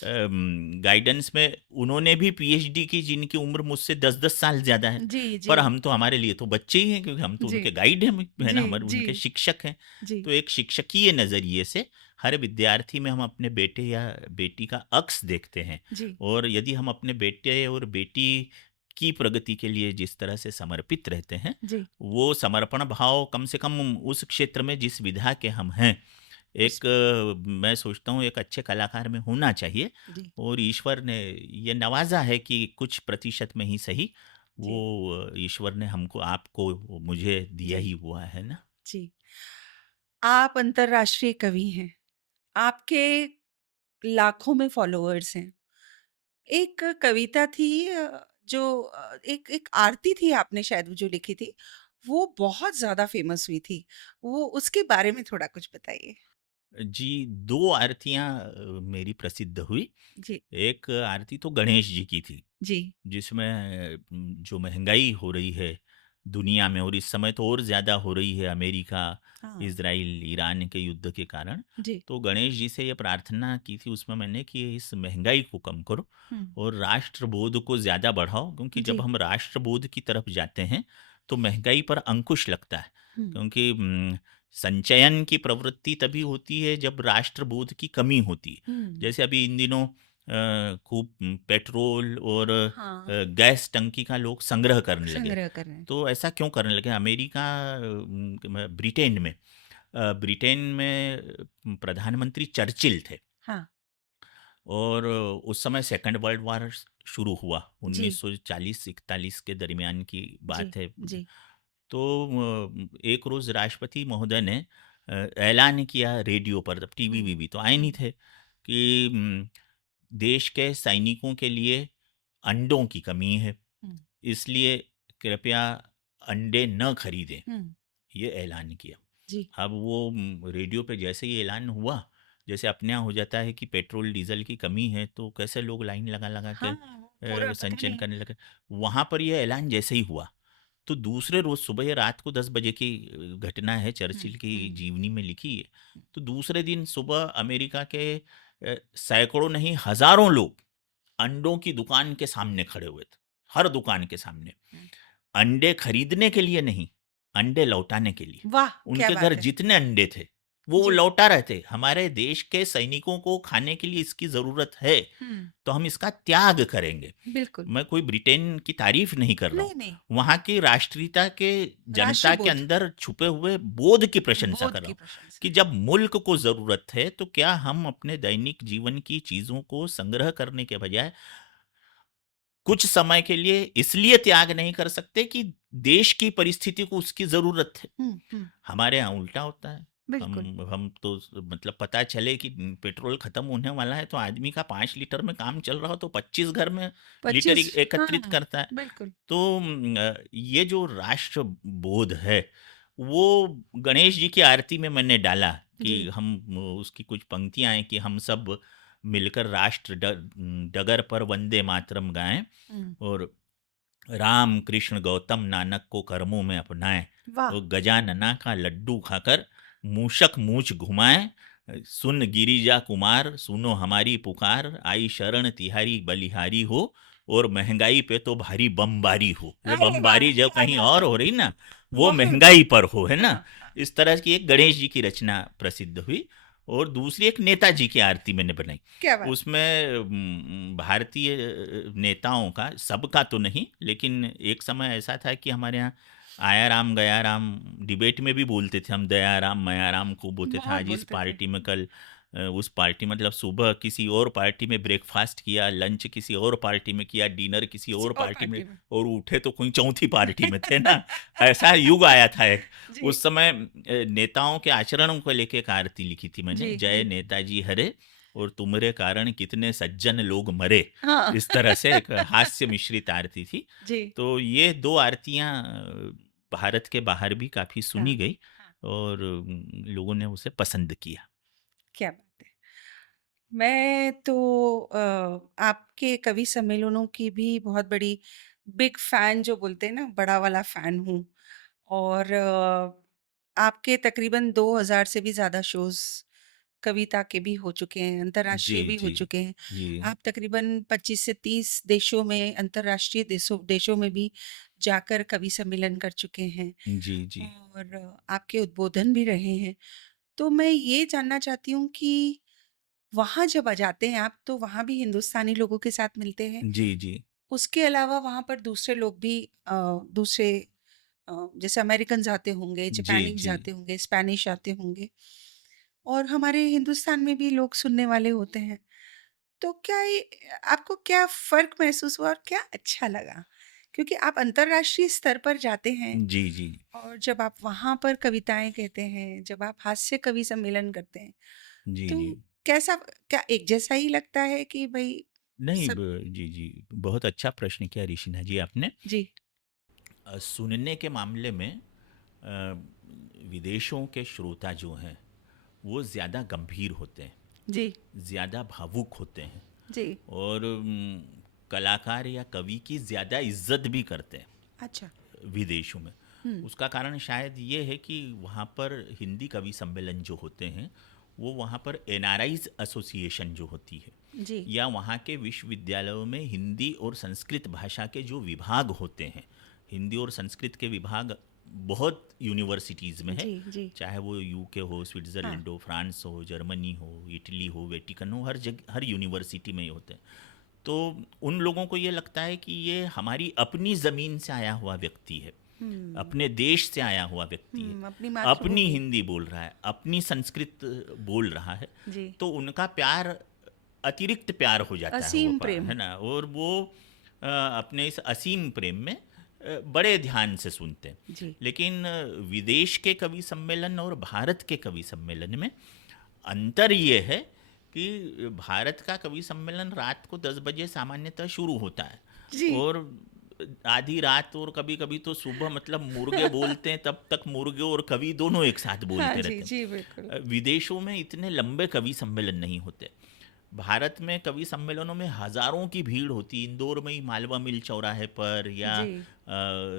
गाइडेंस में उन्होंने भी पीएचडी की जिनकी उम्र मुझसे 10-10 साल ज़्यादा है, जी, जी, पर हम तो, हमारे लिए तो बच्चे ही हैं, क्योंकि हम तो जी, उनके गाइड हैं, है ना, जी, हमारे जी, उनके शिक्षक हैं। जी, तो एक शिक्षकीय नज़रिए से हर विद्यार्थी में हम अपने बेटे या बेटी का अक्स देखते हैं। जी, और यदि हम अपने बेटे और बेटी की प्रगति के लिए जिस तरह से समर्पित रहते हैं, जी। वो समर्पण भाव कम से कम उस क्षेत्र में जिस विधा के हम हैं, उस एक मैं सोचता हूँ एक अच्छे कलाकार में होना चाहिए। जी, और ईश्वर ने ये नवाजा है कि कुछ प्रतिशत में ही सही वो जी, ईश्वर ने हमको आपको मुझे दिया जी, ही हुआ है ना। जी। आप अंतर्राष्ट्रीय कवि हैं। आपके लाखों में फॉलोअर्स हैं। एक कविता थी जो एक एक आरती थी आपने शायद वो जो लिखी थी, वो बहुत ज़्यादा फ़ेमस हुई थी। वो उसके बारे में थोड़ा कुछ बताइए? जी, 2 आरतियाँ मेरी प्रसिद्ध हुई। जी, एक आरती तो गणेश जी की थी, जी। जिसमें जो महँगाई हो रही है दुनिया में और इस समय तो और ज़्यादा हो रही है अमेरिका, हाँ, इज़राइल, ईरान के युद्ध के कारण। जी। तो गणेश जी से ये प्रार्थना की थी उसमें मैंने कि इस महँगाई को कम करो हुँ, और राष्ट्रबोध को ज़्यादा बढ़ाओ, क्योंकि जब जी। हम राष्ट्रबोध की तरफ जाते हैं, तो महँगाई पर अंकुश लगता है। हुँ, क्योंकि संचयन की प्रवृत्ति तभी होती है जब राष्ट्रबोध की कमी होती है। हुँ। जैसे अभी इन दिनों खूब पेट्रोल और हाँ, गैस टंकी का लोग संग्रह करने लगे। संग्रह कर रहे हैं। तो ऐसा क्यों करने लगे? अमेरिका ब्रिटेन में प्रधानमंत्री चर्चिल थे हाँ, और उस समय सेकंड वर्ल्ड वार शुरू हुआ, जी, 1940-41 के दरमियान की जी, बात है। जी। तो एक रोज़ राष्ट्रपति महोदय ने ऐलान किया रेडियो पर, तब हुँ, टीवी-वीवी तो आए नहीं हुँ, थे, कि देश के सैनिकों के लिए अंडों की कमी है, हुँ, इसलिए कृपया अंडे न खरीदें, हुँ, ये ऐलान किया। जी। अब वो रेडियो पे जैसे ही ऐलान हुआ, जैसे अपने यहाँ हो जाता है कि पेट्रोल डीजल की कमी है, तो कैसे लोग लाइन लगा लगा के हाँ, वो पूरा पता संचयन नहीं। करने लगे। वहाँ पर यह ऐलान जैसे ही हुआ, तो दूसरे रोज सुबह या रात को 10 बजे की घटना है, हुँ, चर्चिल की हुँ, जीवनी में लिखी है। तो दूसरे दिन सुबह अमेरिका के सैकड़ों नहीं हजारों लोग अंडों की दुकान के सामने खड़े हुए थे, हर दुकान के सामने। हुँ। अंडे खरीदने के लिए नहीं, अंडे लौटाने के लिए। वाह! क्या उनके घर बात है। जितने अंडे थे, वो जी। लौटा रहे थे। हमारे देश के सैनिकों को खाने के लिए इसकी ज़रूरत है, हुँ, तो हम इसका त्याग करेंगे। बिल्कुल। मैं कोई ब्रिटेन की तारीफ़ नहीं कर रहा हूँ। नहीं, नहीं, वहाँ की राष्ट्रीयता के जनता के राष्ट्रबोध, अंदर छुपे हुए बोध की प्रशंसा बोध कर रहा की हूँ, प्रशंसा। कि जब मुल्क को ज़रूरत है, तो क्या हम अपने दैनिक जीवन की चीज़ों को संग्रह करने के बजाय कुछ समय के लिए इसलिए त्याग नहीं कर सकते कि देश की परिस्थिति को उसकी ज़रूरत है। हुँ, हुँ, हमारे यहाँ उल्टा होता है। बिल्कुल। हम तो मतलब पता चले कि पेट्रोल खत्म होने वाला है, तो आदमी का 5 लीटर में काम चल रहा हो तो 25 घर में लीटर 25 एकत्रित हाँ, करता है। बिल्कुल। तो ये जो राष्ट्रबोध है, वो गणेश जी की आरती में मैंने डाला कि जी। हम उसकी कुछ पंक्तियाँ हैं कि हम सब मिलकर डगर पर वंदे मातरम गाएँ हुँ, और राम कृष्ण गौतम नानक को कर्मों में अपनाएं, वाह! तो गजानना का लड्डू खाकर मूषक मूछ घुमाएं, सुन गिरिजा कुमार सुनो हमारी पुकार, आई शरण तिहारी बलिहारी हो, और महंगाई पे तो भारी बमबारी हो। ये अरे वाह! बमबारी जब क्या कहीं बात और है। हो रही ना, वो बहुत महंगाई पर हो, है ना। हाँ, हाँ। इस तरह की एक गणेश जी की रचना प्रसिद्ध हुई। और दूसरी एक नेताजी की आरती मैंने बनाई। क्या बात है। उसमें भारतीय नेताओं का, सबका तो नहीं, लेकिन एक समय ऐसा था कि हमारे यहाँ आया राम गया राम डिबेट में भी बोलते थे हम, दया राम माया राम खूब बोलते थे। बहुत आज इस बोलते थे। पार्टी में, कल उस पार्टी, मतलब सुबह किसी और पार्टी में ब्रेकफास्ट किया, लंच किसी और पार्टी में किया, डिनर किसी किसी और और पार्टी में, पार्टी में। और उठे तो कोई चौथी पार्टी में थे ना। ऐसा युग आया था एक। जी, उस समय नेताओं के आचरणों को लेके एक आरती लिखी थी मैंने, जी, जय जी। नेताजी हरे और तुम्हारे कारण कितने सज्जन लोग मरे। हाँ। इस तरह से एक हास्य मिश्रित आरती थी। जी, तो ये 2 आरतियाँ भारत के बाहर भी काफ़ी हाँ, सुनी गई हाँ। और लोगों ने उसे पसंद किया। क्या बात है। मैं तो आपके कवि सम्मेलनों की भी बहुत बड़ी बिग फैन जो बोलते हैं ना, बड़ा वाला फैन हूँ। और आपके तकरीबन 2000 से भी ज़्यादा शोज़ कविता के भी हो चुके हैं, जी, अंतर्राष्ट्रीय भी हो जी। चुके हैं। जी। आप तकरीबन 25 से 30 देशों में, अंतर्राष्ट्रीय देशों देशों में भी जाकर कवि सम्मेलन कर चुके हैं जी, जी। और आपके उद्बोधन भी रहे हैं। तो मैं ये जानना चाहती हूँ कि वहाँ जब जाते हैं आप, तो वहाँ भी हिंदुस्तानी लोगों के साथ मिलते हैं? जी, जी। उसके अलावा वहाँ पर दूसरे लोग भी दूसरे जैसे अमेरिकन्स आते होंगे, जी, जापानीज़ जी। आते होंगे, स्पेनिश आते होंगे और हमारे हिंदुस्तान में भी लोग सुनने वाले होते हैं। तो क्या ये आपको क्या फ़र्क महसूस हुआ और क्या अच्छा लगा? क्योंकि आप अंतर्राष्ट्रीय स्तर पर जाते हैं जी, जी। और जब आप वहाँ पर कविताएँ कहते हैं, जब आप हास्य कवि सम्मेलन करते हैं, जी, जी। तो कैसा क्या एक जैसा ही लगता है कि भई नहीं सब जी, जी। बहुत अच्छा प्रश्न किया ऋषिना जी आपने। जी, सुनने के मामले में विदेशों के श्रोता जो हैं, वो ज़्यादा गंभीर होते हैं, जी, ज़्यादा भावुक होते हैं जी। और कलाकार या कवि की ज़्यादा इज्जत भी करते हैं अच्छा। विदेशों में। हुँ, उसका कारण शायद ये है कि वहाँ पर हिंदी कवि सम्मेलन जो होते हैं, वो वहाँ पर एनआरआईज एसोसिएशन जो होती है, जी, या वहाँ के विश्वविद्यालयों में हिंदी और संस्कृत भाषा के जो विभाग होते हैं, हिंदी और संस्कृत के विभाग बहुत यूनिवर्सिटीज़ में है, जी, जी। चाहे वो यूके हो, हाँ, स्विट्ज़रलैंड हो, फ्रांस हो, जर्मनी हो, इटली हो, वेटिकन हो, हर जगह हर यूनिवर्सिटी में ये होते हैं। तो उन लोगों को ये लगता है कि ये हमारी अपनी ज़मीन से आया हुआ व्यक्ति है, हुँ, अपने देश से आया हुआ व्यक्ति है, अपनी अपनी मातृभूमि। हिंदी बोल रहा है, अपनी संस्कृत बोल रहा है, जी, तो उनका प्यार अतिरिक्त प्यार हो जाता है वो असीम प्रेम। है ना। और वो अपने इस असीम प्रेम में बड़े ध्यान से सुनते हैं। जी, लेकिन विदेश के कवि सम्मेलन और भारत के कवि सम्मेलन में अंतर ये है कि भारत का कवि सम्मेलन रात को 10 बजे सामान्यतः शुरू होता है जी। और आधी रात और कभी कभी तो सुबह, मतलब मुर्गे बोलते हैं तब तक मुर्गे और कवि दोनों एक साथ हाँ बोलते जी, रहते जी, बिल्कुल। हैं। विदेशों में इतने लंबे कवि सम्मेलन नहीं होते। भारत में कवि सम्मेलनों में हजारों की भीड़ होती है। इंदौर में ही मालवा मिल चौराहे पर या जी,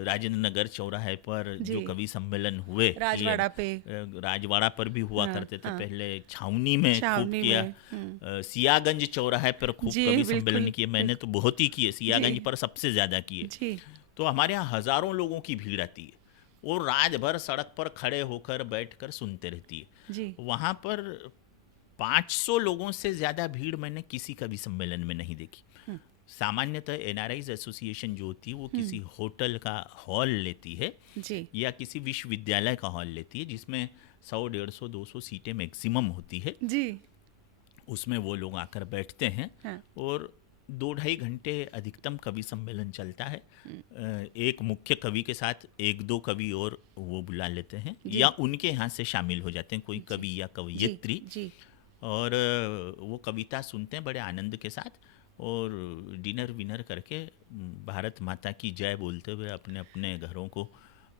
राजेंद्र नगर चौराहे पर जी। जो कवि सम्मेलन हुए, ये राजवाड़ा पे। राजवाड़ा पर भी हुआ हाँ, करते थे हाँ। पहले, छावनी में खूब छावनी किया, में। हुँ। सियागंज चौराहे पर खूब जी, कवि सम्मेलन बिल्कुल, किए, मैंने तो बिल्कुल। बहुत ही किए, सियागंज जी, पर सबसे ज़्यादा किए। जी, तो हमारे यहाँ हजारों लोगों की भीड़ आती है और रात भर सड़क पर खड़े होकर बैठकर सुनते रहती है। जी। वहाँ पर 500 लोगों से ज़्यादा भीड़ मैंने किसी कवि सम्मेलन में नहीं देखी। हुँ, सामान्यतः एनआरआईज एसोसिएशन जो होती है वो हुँ। किसी होटल का हॉल लेती है जी, या किसी विश्वविद्यालय का हॉल लेती है, जिसमें 100, 150, 200 सीटें मैक्सिमम होती है। जी। उसमें वो लोग आकर बैठते हैं हाँ। और 2-2.5 घंटे अधिकतम कवि सम्मेलन चलता है। हुँ। एक मुख्य कवि के साथ 1-2 कवि और वो बुला लेते हैं जी, या उनके यहाँ से शामिल हो जाते हैं कोई जी, कवि या जी, कवयित्री, जी, और वो कविता सुनते हैं बड़े आनंद के साथ और डिनर विनर करके भारत माता की जय बोलते हुए अपने अपने घरों को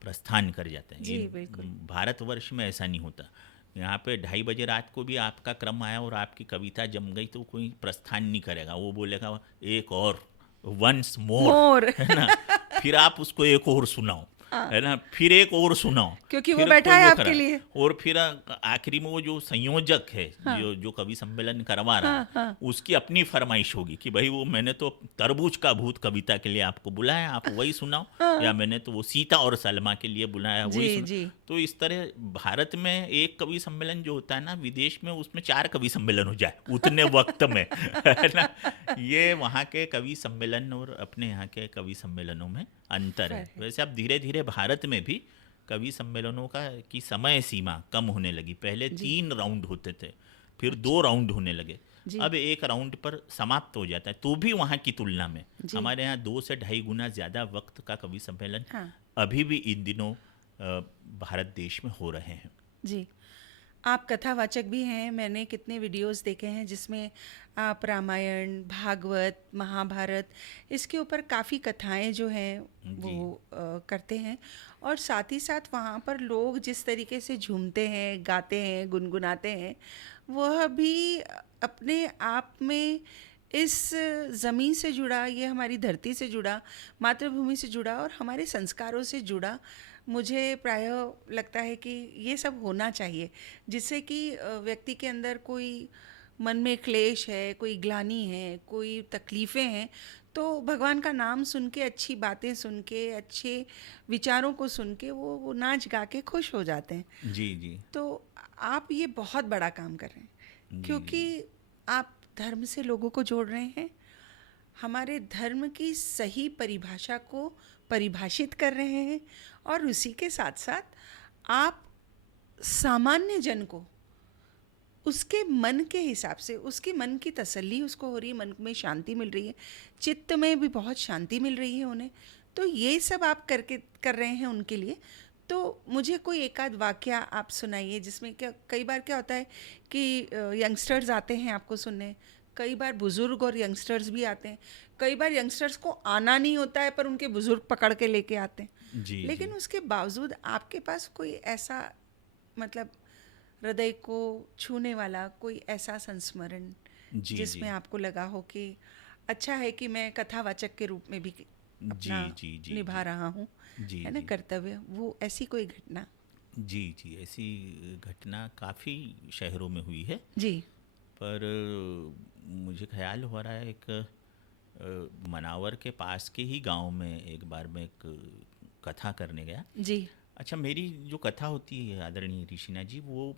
प्रस्थान कर जाते हैं। जी, बिल्कुल। भारतवर्ष में ऐसा नहीं होता। यहाँ पे 2:30 बजे रात को भी आपका क्रम आया और आपकी कविता जम गई तो कोई प्रस्थान नहीं करेगा, वो बोलेगा एक और, वंस मोर, मोर। है ना। फिर आप उसको एक और सुनाओ, हाँ, है ना, फिर एक और सुनाओ, क्योंकि वो फिर बैठा कोई है वो आपके करा, लिए। और फिर आखिरी में वो जो संयोजक है, हाँ, जो जो कवि सम्मेलन करवा रहा हाँ, है, हाँ। उसकी अपनी फरमाइश होगी कि भाई वो मैंने तो तरबूज का भूत कविता के लिए आपको बुलाया, आप वही सुनाओ, या हाँ। मैंने तो वो सीता और सलमा के लिए बुलाया, वही जी, सुनाओ। जी। तो इस तरह भारत में एक कवि सम्मेलन जो होता है ना, विदेश में उसमें 4 कवि सम्मेलन हो जाए उतने वक्त में, है ना। ये वहाँ के कवि सम्मेलन और अपने यहाँ के कवि सम्मेलनों में अंतर फ़र्क है। है। वैसे अब धीरे धीरे भारत में भी कवि सम्मेलनों का की समय सीमा कम होने लगी। पहले जी, 3 राउंड होते थे, फिर अच्छा। 2 राउंड होने लगे, जी, अब एक राउंड पर समाप्त हो जाता है। तो भी वहाँ की तुलना में जी। हमारे यहाँ 2 से ढाई गुना ज़्यादा वक्त का कवि सम्मेलन हाँ, अभी भी इन दिनों भारत देश में हो रहे हैं। जी। आप कथावाचक भी हैं, मैंने कितने वीडियोज़ देखे हैं जिसमें आप रामायण, भागवत, महाभारत इसके ऊपर काफ़ी कथाएँ जो हैं जी, वो करते हैं और साथ ही साथ वहाँ पर लोग जिस तरीके से झूमते हैं, गाते हैं, गुनगुनाते हैं, वह भी अपने आप में इस ज़मीन से जुड़ा, ये हमारी धरती से जुड़ा, मातृभूमि से जुड़ा और हमारे संस्कारों से जुड़ा मुझे प्रायः लगता है कि ये सब होना चाहिए, जिससे कि व्यक्ति के अंदर कोई मन में क्लेश है, कोई ग्लानि है, कोई तकलीफ़ें हैं, तो भगवान का नाम सुन के, अच्छी बातें सुन के, अच्छे विचारों को सुन के वो नाच गा के खुश हो जाते हैं। जी, जी, तो आप ये बहुत बड़ा काम कर रहे हैं, जी, क्योंकि आप धर्म से लोगों को जोड़ रहे हैं, हमारे धर्म की सही परिभाषा को परिभाषित कर रहे हैं और उसी के साथ साथ आप सामान्य जन को उसके मन के हिसाब से, उसके मन की तसल्ली उसको हो रही है, मन में शांति मिल रही है, चित्त में भी बहुत शांति मिल रही है उन्हें, तो ये सब आप करके कर रहे हैं उनके लिए। तो मुझे कोई एक आध वाकया आप सुनाइए जिसमें क्या, कई बार क्या होता है कि यंगस्टर्स आते हैं आपको सुनने, कई बार बुजुर्ग और यंगस्टर्स भी आते हैं, कई बार यंगस्टर्स को आना नहीं होता है पर उनके बुजुर्ग पकड़ के लेके आते हैं, जी, लेकिन जी। उसके बावजूद आपके पास कोई ऐसा, मतलब हृदय को छूने वाला कोई ऐसा संस्मरण जी, जिसमें जी। आपको लगा हो कि अच्छा है कि मैं कथावाचक के रूप में भी जी, अपना जी, जी, निभा जी। रहा हूँ, जी, है ना, जी। कर्तव्य, वो ऐसी कोई घटना। जी, जी, ऐसी घटना काफ़ी शहरों में हुई है, जी। पर मुझे ख़्याल हो रहा है एक मनावर के पास के ही गांव में एक बार मैं एक कथा करने गया। जी। अच्छा, मेरी जो कथा होती है आदरणीय ऋषिना जी, वो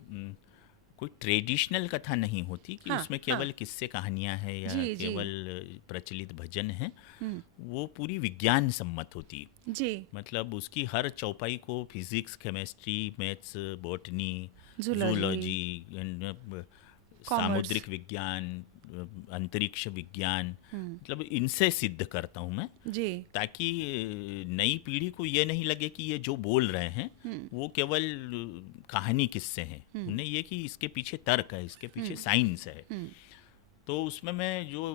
कोई ट्रेडिशनल कथा नहीं होती कि हाँ, उसमें हाँ। केवल किस्से कहानियाँ हैं या जी, जी। केवल प्रचलित भजन हैं। हुँ। वो पूरी विज्ञान सम्मत होती है। जी। मतलब उसकी हर चौपाई को physics, chemistry, maths, botany, zoology, zoology and commerce. सामुद्रिक विज्ञान, अंतरिक्ष विज्ञान, हुँ। मतलब इनसे सिद्ध करता हूँ मैं, जी। ताकि नई पीढ़ी को ये नहीं लगे कि ये जो बोल रहे हैं हुँ। वो केवल कहानी किस्से हैं। हुँ। उन्हें ये कि इसके पीछे तर्क है, इसके हुँ। पीछे साइंस है। हुँ। तो उसमें मैं जो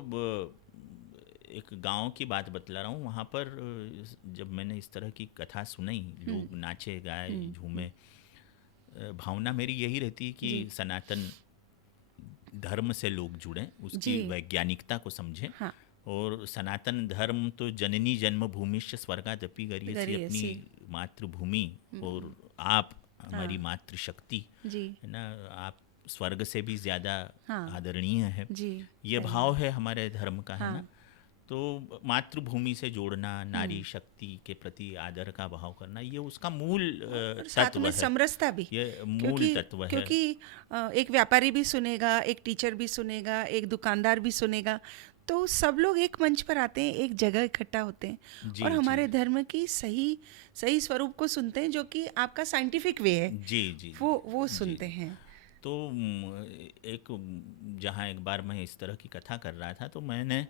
एक गांव की बात बतला रहा हूँ, वहाँ पर जब मैंने इस तरह की कथा सुनाई, हुँ। लोग नाचे गाए हुँ। हुँ। झूमे, भावना मेरी यही रहती है कि जी। सनातन धर्म से लोग जुड़ें, जी। उसकी वैज्ञानिकता को समझें। हाँ। और सनातन धर्म तो जननी जन्मभूमिश्च स्वर्गादपि गरीयसी, अपनी गरीयसी। मातृभूमि हुँ। और आप हमारी हाँ। मातृशक्ति, जी। है ना, आप स्वर्ग से भी ज़्यादा हाँ। आदरणीय है। जी। ये है। भाव है हमारे धर्म का, है ना। हाँ। तो मातृभूमि से जोड़ना, नारी हुँ। शक्ति के प्रति आदर का भाव करना, ये उसका मूल और साथ तत्व में है। समरसता भी, ये मूल क्योंकि तत्व है। क्योंकि एक व्यापारी भी सुनेगा, एक टीचर भी सुनेगा, एक दुकानदार भी सुनेगा, तो सब लोग एक मंच पर आते हैं, एक जगह इकट्ठा होते हैं जी, और जी। हमारे धर्म की सही सही स्वरूप को सुनते हैं, जो कि आपका साइंटिफिक वे है, जी, जी, वो जी। जी। सुनते हैं। तो एक जहाँ एक बार मैं इस तरह की कथा कर रहा था, तो मैंने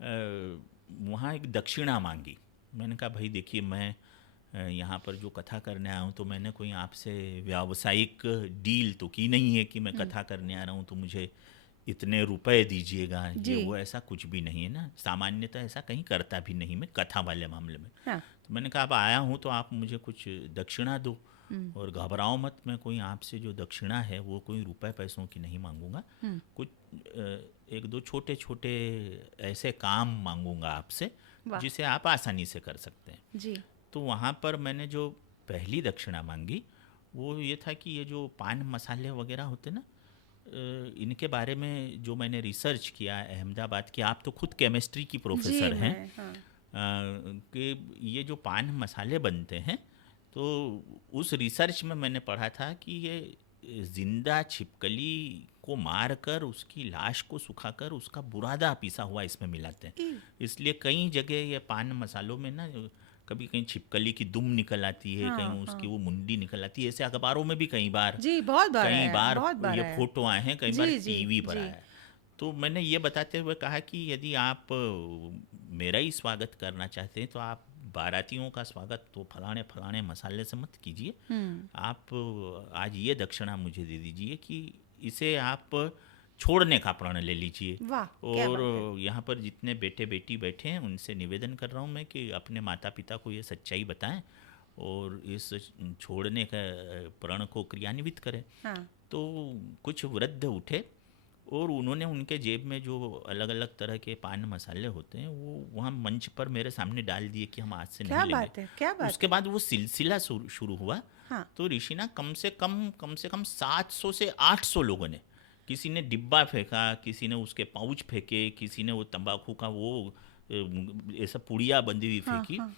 वहाँ एक दक्षिणा मांगी। मैंने कहा, भाई देखिए, मैं यहाँ पर जो कथा करने आया हूँ, तो मैंने कोई आपसे व्यावसायिक डील तो की नहीं है कि मैं हुँ। कथा करने आ रहा हूँ तो मुझे इतने रुपए दीजिएगा, ये जी। वो, ऐसा कुछ भी नहीं है ना। सामान्यतः ऐसा कहीं करता भी नहीं मैं कथा वाले मामले में। हाँ। तो मैंने कहा, अब आया हूँ तो आप मुझे कुछ दक्षिणा दो, हुँ। और घबराओ मत, मैं कोई आपसे जो दक्षिणा है वो कोई रुपए पैसों की नहीं मांगूंगा। हुँ। कुछ एक दो छोटे छोटे ऐसे काम मांगूंगा आपसे वाह! जिसे आप आसानी से कर सकते हैं। जी। तो वहाँ पर मैंने जो पहली दक्षिणा मांगी वो ये था कि ये जो पान मसाले वगैरह होते ना, इनके बारे में जो मैंने रिसर्च किया अहमदाबाद की, आप तो खुद केमिस्ट्री की जी, प्रोफेसर हैं, मैं, हाँ। कि ये जो पान मसाले बनते हैं, तो उस रिसर्च में मैंने पढ़ा था कि ये जिंदा छिपकली को मार कर उसकी लाश को सुखाकर उसका बुरादा पिसा हुआ इसमें मिलाते हैं। ई! इसलिए कई जगह ये पान मसालों में ना, कभी कहीं छिपकली की दुम निकल आती है, हाँ, कहीं उसकी हाँ। वो मुंडी निकल आती है। ऐसे अखबारों में भी जी, बहुत बार कई आया है, बार बहुत बार ये आया है। फोटो आए हैं, कई बार जी, जी, टीवी पर जी। आया है। तो मैंने ये बताते हुए कहा कि यदि आप मेरा ही स्वागत करना चाहते हैं तो आप बारातियों का स्वागत तो फलाने फलाने मसाले से मत कीजिए। हुँ। आप आज ये दक्षिणा मुझे दे दीजिए कि इसे आप छोड़ने का प्रण ले लीजिए। वाह! क्या और बात है। यहाँ पर जितने बेटे बेटी बैठे हैं उनसे निवेदन कर रहा हूँ मैं कि अपने माता पिता को ये सच्चाई बताएं और इस छोड़ने का प्रण को क्रियान्वित करें। हाँ। तो कुछ वृद्ध उठे और उन्होंने उनके जेब में जो अलग अलग तरह के पान मसाले होते हैं वो वहाँ मंच पर मेरे सामने डाल दिए कि हम आज से नहीं क्या लेंगे। बात है, क्या बात उसके है। बाद वो सिलसिला शुरू हुआ। हाँ। तो ऋषिना कम से कम 700 से 800 लोगों ने, किसी ने डिब्बा फेंका, किसी ने उसके पाउच फेंके, किसी ने वो तंबाकू का वो ऐसा पुड़िया बंदी हुई हाँ, फेंकी। हाँ।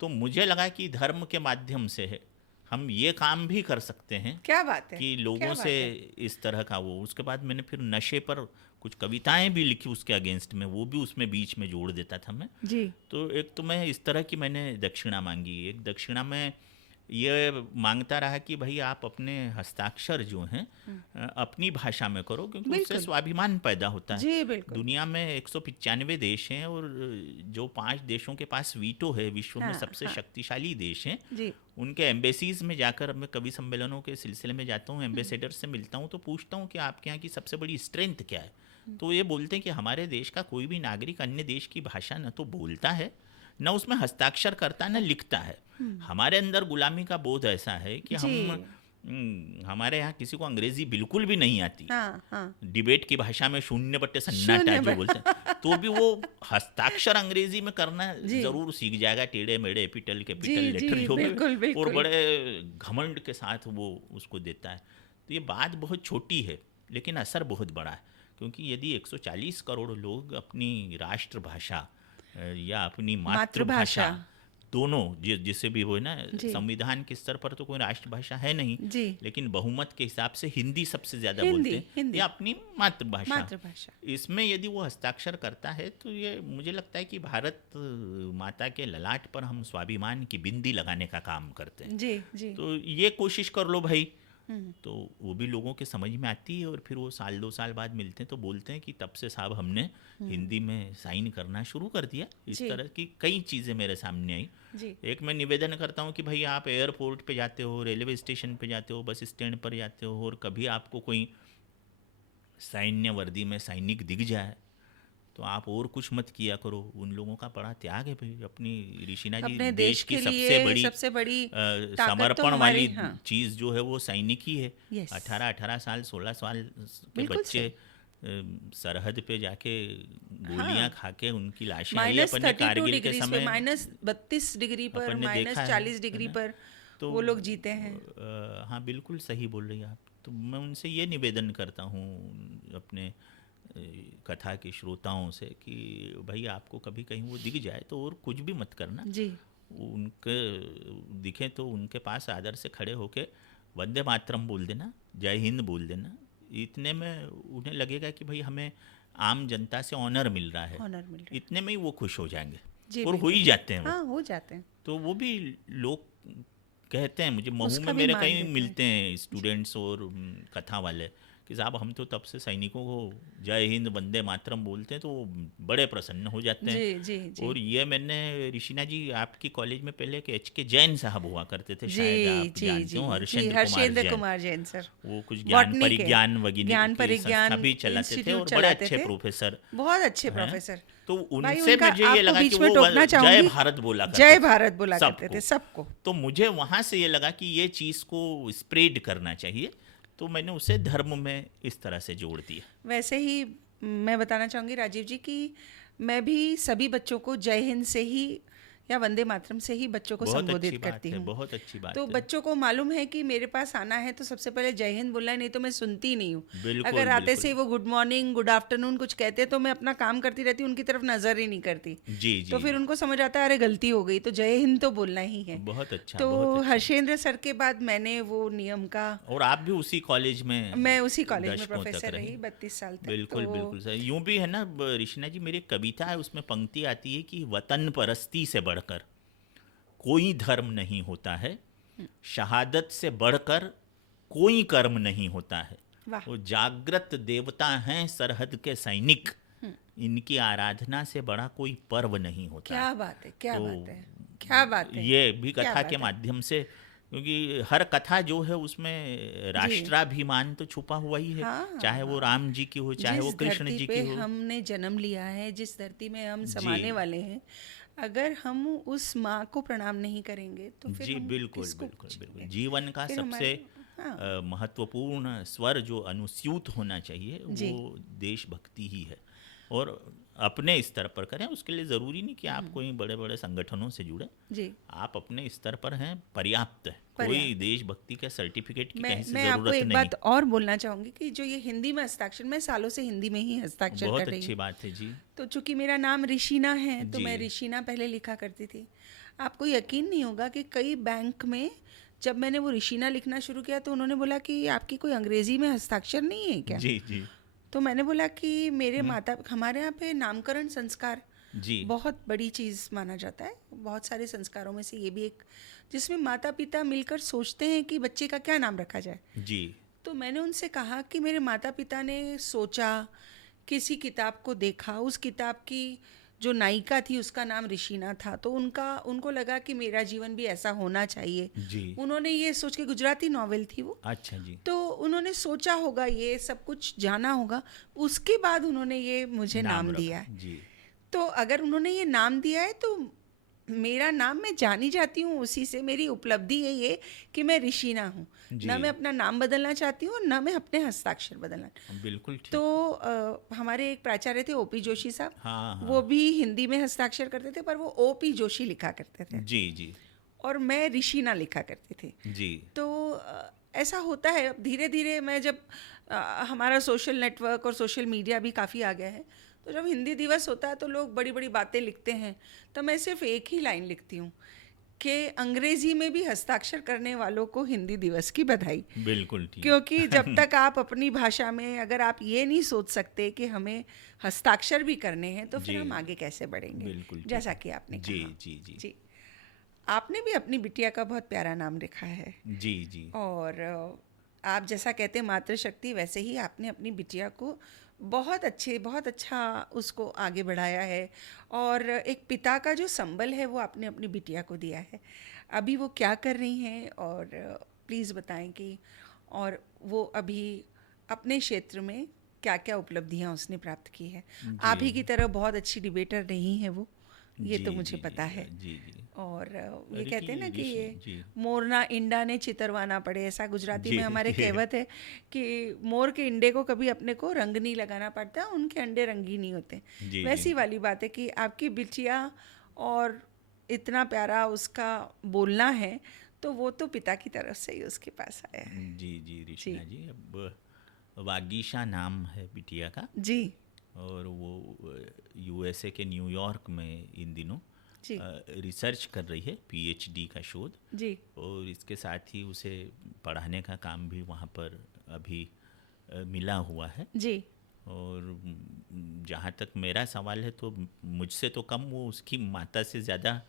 तो मुझे लगा कि धर्म के माध्यम से है हम ये काम भी कर सकते हैं क्या बात है, कि क्या लोगों से बात है। इस तरह का वो। उसके बाद मैंने फिर नशे पर कुछ कविताएं भी लिखी उसके अगेंस्ट में, वो भी उसमें बीच में जोड़ देता था मैं। जी। तो एक तो मैं इस तरह की मैंने दक्षिणा मांगी। एक दक्षिणा में ये मांगता रहा कि भाई आप अपने हस्ताक्षर जो हैं अपनी भाषा में करो, क्योंकि उससे बिल्कुल। स्वाभिमान पैदा होता है। जी, बिल्कुल। दुनिया में 195 देश हैं और जो 5 देशों के पास वीटो है, विश्व में हाँ, सबसे हाँ। शक्तिशाली देश हैं, जी। उनके एम्बेसीज में जाकर मैं कवि सम्मेलनों के सिलसिले में जाता हूँ, एम्बेसडर से मिलता हूँ, तो पूछता हूँ कि आपके यहाँ की सबसे बड़ी स्ट्रेंथ क्या है। तो ये बोलते हैं कि हमारे देश का कोई भी नागरिक अन्य देश की भाषा न तो बोलता है, न उसमें हस्ताक्षर करता, न लिखता है। हमारे अंदर गुलामी का बोध ऐसा है कि जी। हमारे यहाँ किसी को अंग्रेजी बिल्कुल भी नहीं आती। हाँ, हाँ। डिबेट की भाषा में शून्य बट्टे सन्नाटा शून्य जो ब बोलते हैं, तो भी वो हस्ताक्षर अंग्रेजी में करना जी। जरूर सीख जाएगा, टेढ़े मेढ़े एपिटल जी, कैपिटल लेटर जी, जो भी, बिल्कुल, और बिल्कुल। बड़े घमंड के साथ वो उसको देता है। तो ये बात बहुत छोटी है लेकिन असर बहुत बड़ा है, क्योंकि यदि 140 करोड़ लोग अपनी राष्ट्रभाषा या अपनी मातृभाषा मातृभाषा। दोनों जिसे भी वो है ना, जी। संविधान के स्तर पर तो कोई राष्ट्रभाषा है नहीं, जी। लेकिन बहुमत के हिसाब से हिंदी सबसे ज्यादा हिंदी, बोलते हैं, हिंदी। या अपनी मातृभाषा। मातृभाषा। इसमें यदि वो हस्ताक्षर करता है तो ये मुझे लगता है कि भारत माता के ललाट पर हम स्वाभिमान की बिंदी लगाने का काम करते हैं। जी, जी। तो ये कोशिश कर लो भाई, तो वो भी लोगों के समझ में आती है, और फिर वो साल 2 साल बाद मिलते हैं तो बोलते हैं कि तब से साहब हमने हिंदी में साइन करना शुरू कर दिया। इस जी। तरह की कई चीज़ें मेरे सामने आई। जी। एक मैं निवेदन करता हूँ कि भाई आप एयरपोर्ट पे जाते हो, रेलवे स्टेशन पे जाते हो, बस स्टैंड पर जाते हो, और कभी आपको कोई सैन्य वर्दी में सैनिक दिख जाए तो आप और कुछ मत किया करो। उन लोगों का बड़ा त्याग है भाई। अपनी ऋषिना जी, अपने देश की के सबसे बड़ी ताकत तो समर्पण हमारी, वाली हाँ। चीज़ जो है वो सैनिक ही है। यस। 18-18 साल 16 साल के बिल्कुल बच्चे सही। सरहद पे जाके गोलियां हाँ। खा के उनकी लाशें आई -32 अपन ने कारगिल के डिग्री पे, समय -32 डिग्री पर, अपन ने देखा है -40 डिग्री ना? पर तो वो लोग जीते हैं। हाँ बिल्कुल सही बोल रही हैं आप। तो मैं उनसे ये निवेदन करता हूँ अपने कथा के श्रोताओं से कि भाई आपको कभी कहीं वो दिख जाए तो और कुछ भी मत करना। जी। उनके दिखे तो उनके पास आदर से खड़े होके वंदे मातरम बोल देना, जय हिंद बोल देना। इतने में उन्हें लगेगा कि भाई हमें आम जनता से ऑनर मिल रहा है, ऑनर मिल रहा है। इतने में ही वो खुश हो जाएंगे। जी, और हो बिल्कुल। ही जाते हैं वो। हाँ, हो जाते हैं। तो वो भी लोग कहते हैं, मुझे महू उसका में भी मेरे मान कई लेते हैं। मिलते हैं स्टूडेंट्स और कथा वाले कि साहब हम तो तब से सैनिकों को जय हिंद वंदे मातरम बोलते हैं तो वो बड़े प्रसन्न हो जाते हैं। जी, जी, जी। और ये मैंने ऋषिना जी आपकी कॉलेज में पहले के HK जैन साहब हुआ करते थे, जी, शायद आप जी, जानते जी, हो, जी, हर्षेंद्र कुमार जैन सर। वो कुछ ज्ञान बॉटनी के, परिज्ञान वगैरह ज्ञान की संस्था परिज्ञान भी चलाते थे, इंस्टीट्यूट और बड़े चलाते अच्छे थे। प्रोफेसर बहुत अच्छे हैं। प्रोफेसर। तो भाई उनसे उनका मुझे ये आपको लगा कि बीच में वो टोकना जय चाहूंगी, भारत बोला करते जय थे भारत बोला करते सबको। थे सबको। तो मुझे वहाँ से ये लगा कि ये चीज़ को स्प्रेड करना चाहिए, तो मैंने उसे धर्म में इस तरह से जोड़ दिया। वैसे ही मैं बताना चाहूँगी राजीव जी कि मैं भी सभी बच्चों को जय हिंद से ही या वंदे मातरम से ही बच्चों को बहुत अच्छी संबोधित बात करती है, हूँ। बहुत अच्छी बात तो है। बच्चों को मालूम है कि मेरे पास आना है तो सबसे पहले जय हिंद बोलना है, नहीं तो मैं सुनती ही नहीं हूँ। बिल्कुल अगर आते से ही बिल्कुल। वो गुड मॉर्निंग गुड आफ्टरनून कुछ कहते हैं तो मैं अपना काम करती रहती हूँ, उनकी तरफ नजर ही नहीं करती। जी तो जी, फिर उनको समझ आता है अरे गलती हो गई, तो जय हिंद तो बोलना ही है। बहुत अच्छा तो बहुत अच्छा। हर्षेंद्र सर के बाद मैंने वो नियम का, और आप भी उसी कॉलेज में मैं उसी कॉलेज में दशकों तक प्रोफेसर रही। रही 32 साल तक। बिल्कुल तो बिल्कुल सर। यूं भी है ना ऋषिना जी, मेरी एक कविता है उसमें पंक्ति आती है कि वतन परस्ती से बढ़कर कोई धर्म नहीं होता है, शहादत से बढ़कर कोई कर्म नहीं होता है। वाह। वो जागृत देवता हैं सरहद के सैनिक, इनकी आराधना से बड़ा कोई पर्व नहीं होता। क्या बात है, क्या तो बात है, क्या बात है। ये भी क्या कथा बात के है। माध्यम से, क्योंकि हर कथा जो है उसमें राष्ट्राभिमान तो छुपा हुआ ही है। हाँ, चाहे वो राम जी की हो, चाहे वो जिस कृष्ण धरती जी पे की हो। हमने जन्म लिया है, जिस धरती में हम जी समाने वाले हैं, अगर हम उस माँ को प्रणाम नहीं करेंगे तो फिर जी हम बिल्कुल किसको बिल्कुल बिल्कुल। पूछेंगे? जीवन का फिर सबसे हमारे, हाँ। महत्वपूर्ण स्वर जो अनुस्यूत होना चाहिए जी। वो देशभक्ति ही है। और अपने स्तर पर करें, उसके लिए ज़रूरी नहीं कि आप कोई बड़े बड़े संगठनों से जुड़े। जी। आप अपने स्तर पर हैं, पर्याप्त है। कोई पर्याप्त। देशभक्ति के सर्टिफिकेट की मैं कहीं से मैं आपको ज़रूरत एक नहीं। बात और बोलना चाहूँगी कि जो ये हिंदी में हस्ताक्षर, मैं सालों से हिंदी में ही हस्ताक्षर बहुत कर रही अच्छी हूँ। बात है जी। तो चूंकि मेरा नाम ऋषिना है तो जी। मैं ऋषिना पहले लिखा करती थी। आपको यकीन नहीं होगा कि कई बैंक में जब मैंने वो ऋषिना लिखना शुरू किया तो उन्होंने बोला कि आपकी कोई अंग्रेजी में हस्ताक्षर नहीं है क्या? जी जी। तो मैंने बोला कि मेरे माता, हमारे यहाँ पे नामकरण संस्कार जी, बहुत बड़ी चीज़ माना जाता है। बहुत सारे संस्कारों में से ये भी एक, जिसमें माता-पिता मिलकर सोचते हैं कि बच्चे का क्या नाम रखा जाए। जी, तो मैंने उनसे कहा कि मेरे माता-पिता ने सोचा, किसी किताब को देखा, उस किताब की जो नायिका थी उसका नाम ऋषिना था, तो उनको लगा कि मेरा जीवन भी ऐसा होना चाहिए। जी। उन्होंने ये सोच के, गुजराती नॉवेल थी वो, अच्छा जी, तो उन्होंने सोचा होगा, ये सब कुछ जाना होगा, उसके बाद उन्होंने ये मुझे नाम नाम दिया रखा। है। जी, तो अगर उन्होंने ये नाम दिया है तो मेरा नाम मैं जानी जाती हूँ उसी से। मेरी उपलब्धि है ये कि मैं ऋषिना हूँ। जी। ना मैं अपना नाम बदलना चाहती हूँ और ना मैं अपने हस्ताक्षर बदलना। बिल्कुल तो ठीक। हमारे एक प्राचार्य थे ओपी जोशी साहब, हाँ, वो हाँ। भी हिंदी में हस्ताक्षर करते थे, पर वो ओपी जोशी लिखा करते थे जी, जी, और मैं ऋषिना लिखा करती थी। जी, तो ऐसा होता है। अब धीरे धीरे मैं जब हमारा सोशल नेटवर्क और सोशल मीडिया भी काफ़ी आ गया है, तो जब हिंदी दिवस होता है तो लोग बड़ी बड़ी बातें लिखते हैं, तो मैं सिर्फ एक ही लाइन लिखती हूँ कि अंग्रेज़ी में भी हस्ताक्षर करने वालों को हिंदी दिवस की बधाई। बिल्कुल ठीक। क्योंकि जब तक आप अपनी भाषा में अगर आप ये नहीं सोच सकते कि हमें हस्ताक्षर भी करने हैं, तो फिर जी, हम आगे कैसे बढ़ेंगे, बिल्कुल ठीक जैसा है। कि आपने जी, कहा। जी, जी, जी, आपने भी अपनी बिटिया का बहुत प्यारा नाम रखा है। जी, जी, और आप जैसा कहते हैं मातृशक्ति, वैसे ही आपने अपनी बिटिया को बहुत अच्छा उसको आगे बढ़ाया है। और एक पिता का जो संबल है वो आपने अपनी बिटिया को दिया है। अभी वो क्या कर रही हैं, और प्लीज़ बताएं कि, और वो अभी अपने क्षेत्र में क्या क्या उपलब्धियां उसने प्राप्त की है। जी, आप ही की तरह बहुत अच्छी डिबेटर रही हैं वो, ये जी, तो मुझे जी, जी, पता है। जी, जी। और ये ऋषि कहते हैं ना कि ऋषि ये जी, मोरना इंडा ने चितरवाना पड़े, ऐसा गुजराती जी, में हमारे जी, कहावत है कि मोर के इंडे को कभी अपने को रंग नहीं लगाना पड़ता, उनके अंडे रंगीन नहीं होते। जी, जी, वैसी वाली बात है कि आपकी बिटिया, और इतना प्यारा उसका बोलना है, तो वो तो पिता की तरफ से ही उसके पास आया है। जी, जी, जी ऋषिना जी। अब वागीशा नाम है बिटिया का, जी और वो यूएसए के न्यूयॉर्क में इन दिनों जी रिसर्च कर रही है, पीएचडी का शोध। जी और इसके साथ ही उसे पढ़ाने का काम भी वहाँ पर अभी मिला हुआ है। जी और जहाँ तक मेरा सवाल है, तो मुझसे तो कम वो उसकी माता से ज़्यादा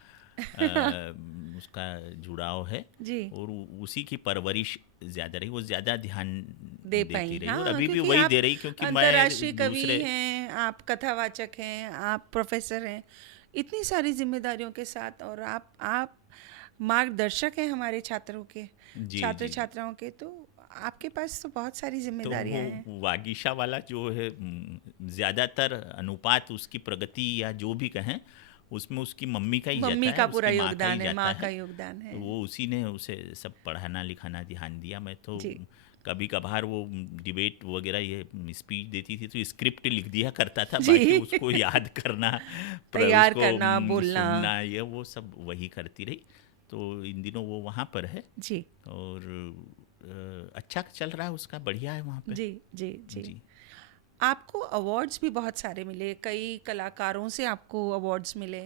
उसका जुड़ाव है। जी और उसी की परवरिश ज़्यादा रही, वो ज़्यादा ध्यान दे देती पाई। रही, और हाँ, अभी भी क्योंकि वही आप दे रही, क्योंकि अंतर्राष्ट्रीय मैं कवि दूसरे। हैं, आप कथावाचक हैं, आप प्रोफेसर हैं, इतनी सारी जिम्मेदारियों के साथ, और आप मार्गदर्शक हैं हमारे छात्रों के, जी, छात्र जी, जी। छात्राओं के। तो आपके पास तो बहुत सारी तो जिम्मेदारियां हैं। वो वागीशा वाला जो है, ज़्यादातर अनुपात उसकी प्रगति या जो भी कहें, उसमें उसकी मम्मी का ही जाता मम्मी है, का पूरा उसकी माँ का ही योगदान है, जाता माँ का है। योगदान तो है। वो उसी ने उसे सब पढ़ाना लिखाना ध्यान दिया। मैं तो जी कभी कभार वो डिबेट वगैरह ये स्पीच देती थी तो स्क्रिप्ट लिख दिया करता था, जी बाकी उसको याद करना, तैयार उसको करना, बोलना। सुनना, ये वो सब वही करती रही। तो इन दिनों वो वहाँ पर है, जी और अच्छा चल रहा है उसका, बढ़िया है वहाँ पे। जी जी जी। जी, आपको अवार्ड्स भी बहुत सारे मिले, कई कलाकारों से आपको अवार्ड्स मिले,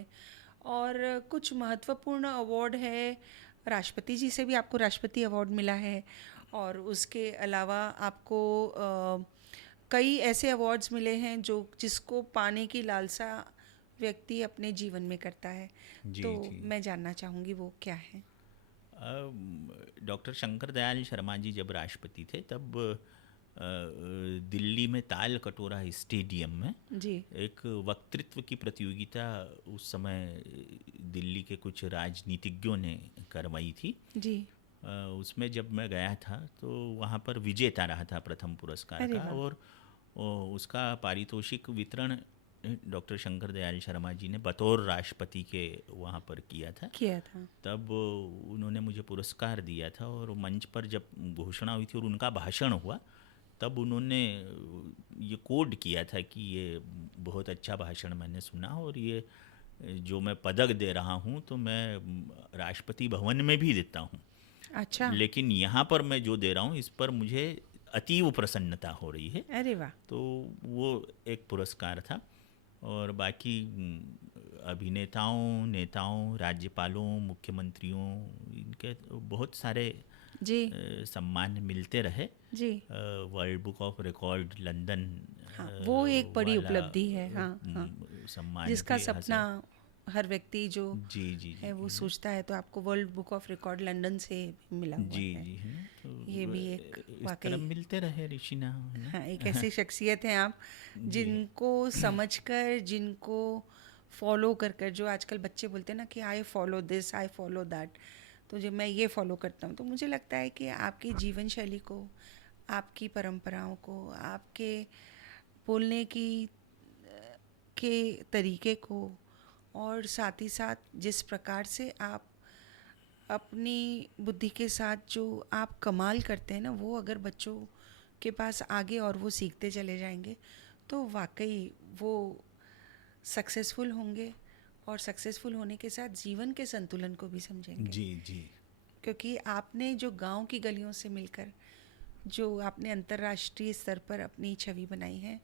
और कुछ महत्वपूर्ण अवार्ड है, राष्ट्रपति जी से भी आपको राष्ट्रपति अवार्ड मिला है। और उसके अलावा आपको कई ऐसे अवार्ड्स मिले हैं जो जिसको पाने की लालसा व्यक्ति अपने जीवन में करता है। जी, तो जी। मैं जानना चाहूँगी वो क्या है। डॉक्टर शंकर दयाल शर्मा जी जब राष्ट्रपति थे, तब दिल्ली में ताल कटोरा स्टेडियम में जी एक वक्तृत्व की प्रतियोगिता उस समय दिल्ली के कुछ राजनीतिज्ञों ने करवाई थी। जी। उसमें जब मैं गया था तो वहाँ पर विजेता रहा था प्रथम पुरस्कार अरे का, वाह। और उसका पारितोषिक वितरण डॉक्टर शंकर दयाल शर्मा जी ने बतौर राष्ट्रपति के वहाँ पर किया था। किया था। तब उन्होंने मुझे पुरस्कार दिया था, और मंच पर जब घोषणा हुई थी और उनका भाषण हुआ, तब उन्होंने ये कोड किया था कि ये बहुत अच्छा भाषण मैंने सुना, और ये जो मैं पदक दे रहा हूँ तो मैं राष्ट्रपति भवन में भी देता हूँ, अच्छा। लेकिन यहाँ पर मैं जो दे रहा हूँ इस पर मुझे अतीव प्रसन्नता हो रही है। अरे वाह। तो वो एक पुरस्कार था। और बाकी अभिनेताओं, नेताओं, राज्यपालों, मुख्यमंत्रियों, इनके तो बहुत सारे जी सम्मान मिलते रहे। जी। World Book of Record London हाँ, वो एक बड़ी वाला उपलब्धि है। हाँ हाँ। सम्मान जिसका भी सपना हासिल। हर व्यक्ति जो जी जी है जी वो सोचता है, तो आपको world Book of Record London से मिला हुआ जी है। जी, है ना, तो ये भी एक इस तरह वाकई, मिलते रहे ऋषिना, है हाँ, एक ना। ऐसी शख्सियत हैं आप जी जिनको समझकर, जिनको फॉलो कर कर, जो आजकल बच्चे बोलते हैं ना कि I follow this, I follow that, तो जब मैं ये फॉलो करता हूँ तो मुझे लगता है कि आपकी जीवन शैली को, आपकी परंपराओं को, आपके बोलने की के तरीके को, और साथ ही साथ जिस प्रकार से आप अपनी बुद्धि के साथ जो आप कमाल करते हैं ना, वो अगर बच्चों के पास आगे और वो सीखते चले जाएंगे तो वाकई वो सक्सेसफुल होंगे, और सक्सेसफुल होने के साथ जीवन के संतुलन को भी समझेंगे। जी जी क्योंकि आपने जो गांव की गलियों से मिलकर जो आपने अंतर्राष्ट्रीय स्तर पर अपनी छवि बनाई है,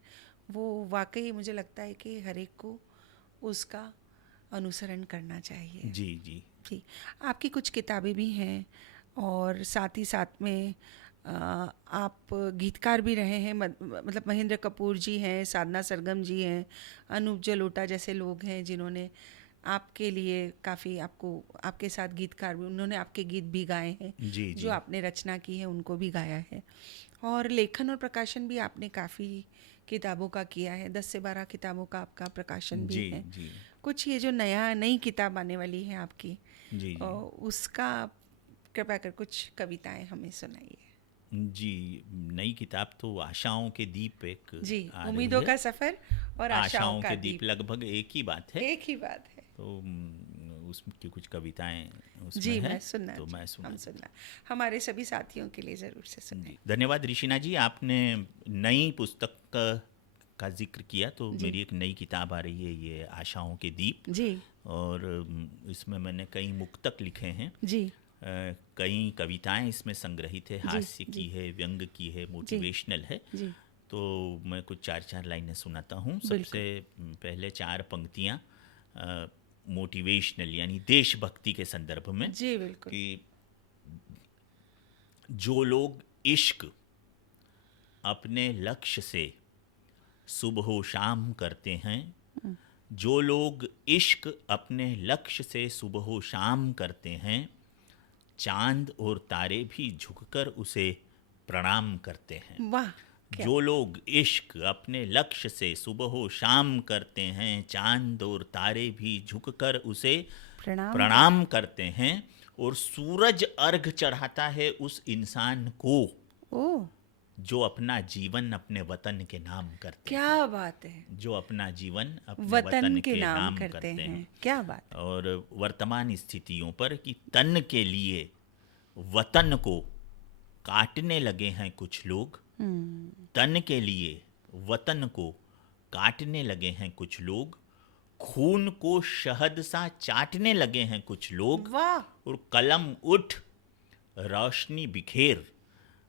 वो वाकई मुझे लगता है कि हर एक को उसका अनुसरण करना चाहिए। जी जी जी, आपकी कुछ किताबें भी हैं, और साथ ही साथ में आप गीतकार भी रहे हैं। मतलब महेंद्र कपूर जी हैं, साधना सरगम जी हैं, अनूप जलोटा जैसे लोग हैं जिन्होंने आपके लिए काफ़ी, आपको, आपके साथ गीतकार भी, उन्होंने आपके गीत भी गाए हैं, जी जो जी आपने रचना की है उनको भी गाया है। और लेखन और प्रकाशन भी आपने काफ़ी किताबों का किया है, 10 से 12 किताबों का आपका प्रकाशन भी जी है। जी कुछ ये जो नई किताब आने वाली है आपकी, जी जी उसका आप कृपया कर कुछ कविताएं हमें सुनाइए। जी, नई किताब तो आशाओं के दीप एक जी, आ रही उम्मीदों है। का सफ़र और आशाओं आशाओं का के दीप दीप, लगभग एक ही बात है। एक ही बात है। तो उसकी कुछ कविताएं उसमें जी, है, मैं सुनना तो मैं हम सुना सुनना हमारे सभी साथियों के लिए ज़रूर से सुनाएं। जी, धन्यवाद ऋषिना जी। आपने नई पुस्तक का जिक्र किया, तो जी मेरी एक नई किताब आ रही है, ये आशाओं के दीप। जी और इसमें मैंने कई मुक्तक लिखे हैं। जी कई कविताएं इसमें संग्रहित है, जी हास्य की जी है, व्यंग की है, जी मोटिवेशनल है। जी, तो मैं कुछ चार चार लाइनें सुनाता हूँ। सबसे बिल्कुल। पहले चार पंक्तियाँ मोटिवेशनल यानी देशभक्ति के संदर्भ में, जी, बिल्कुल। कि जो लोग इश्क अपने लक्ष्य से सुबह शाम करते हैं, जो लोग इश्क अपने लक्ष्य से सुबह शाम करते हैं, चांद और तारे भी झुककर उसे प्रणाम करते हैं। वाह, क्या जो लोग इश्क अपने लक्ष्य से सुबह शाम करते हैं, चांद और तारे भी झुककर उसे प्रणाम कर। प्रणाम करते हैं, और सूरज अर्घ चढ़ाता है उस इंसान को ओ, जो अपना जीवन अपने वतन के नाम करते हैं। क्या बात है। जो अपना जीवन अपने वतन वतन के के नाम नाम करते करते हैं, हैं। क्या बात। और वर्तमान स्थितियों पर कि तन के लिए वतन को काटने लगे हैं कुछ लोग, तन के लिए वतन को काटने लगे हैं कुछ लोग, खून को शहद सा चाटने लगे हैं कुछ लोग, वाह, और कलम उठ रोशनी बिखेर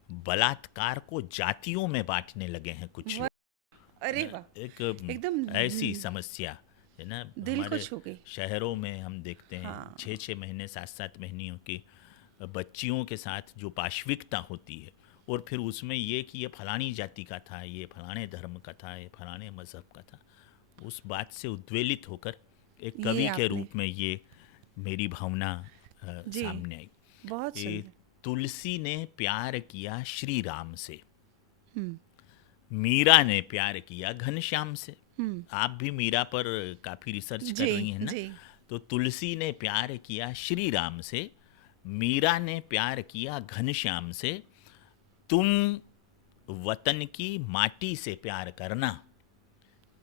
बलात्कार को जातियों में बांटने लगे हैं कुछ वाह, लोग। अरे ना, वाह, एक एकदम ऐसी समस्या है ना, दिल को हमारे छू गई। शहरों में हम देखते हैं हाँ, 6-6 महीने 7-7 महीनों की बच्चियों के साथ जो पाशविकता होती है, और फिर उसमें ये कि ये फलानी जाति का था, ये फलाने धर्म का था, ये फलाने मज़हब का था, उस बात से उद्वेलित होकर एक ये कवि के आपने, रूप में ये मेरी भावना जी, सामने आई। बहुत ये सुंदर। तुलसी ने प्यार किया श्री राम से, हम्म मीरा ने प्यार किया घनश्याम से। हम्म, आप भी मीरा पर काफ़ी रिसर्च कर जी रही हैं ना। जी, तो तुलसी ने प्यार किया श्री राम से, मीरा ने प्यार किया घनश्याम से। तुम वतन की माटी से प्यार करना,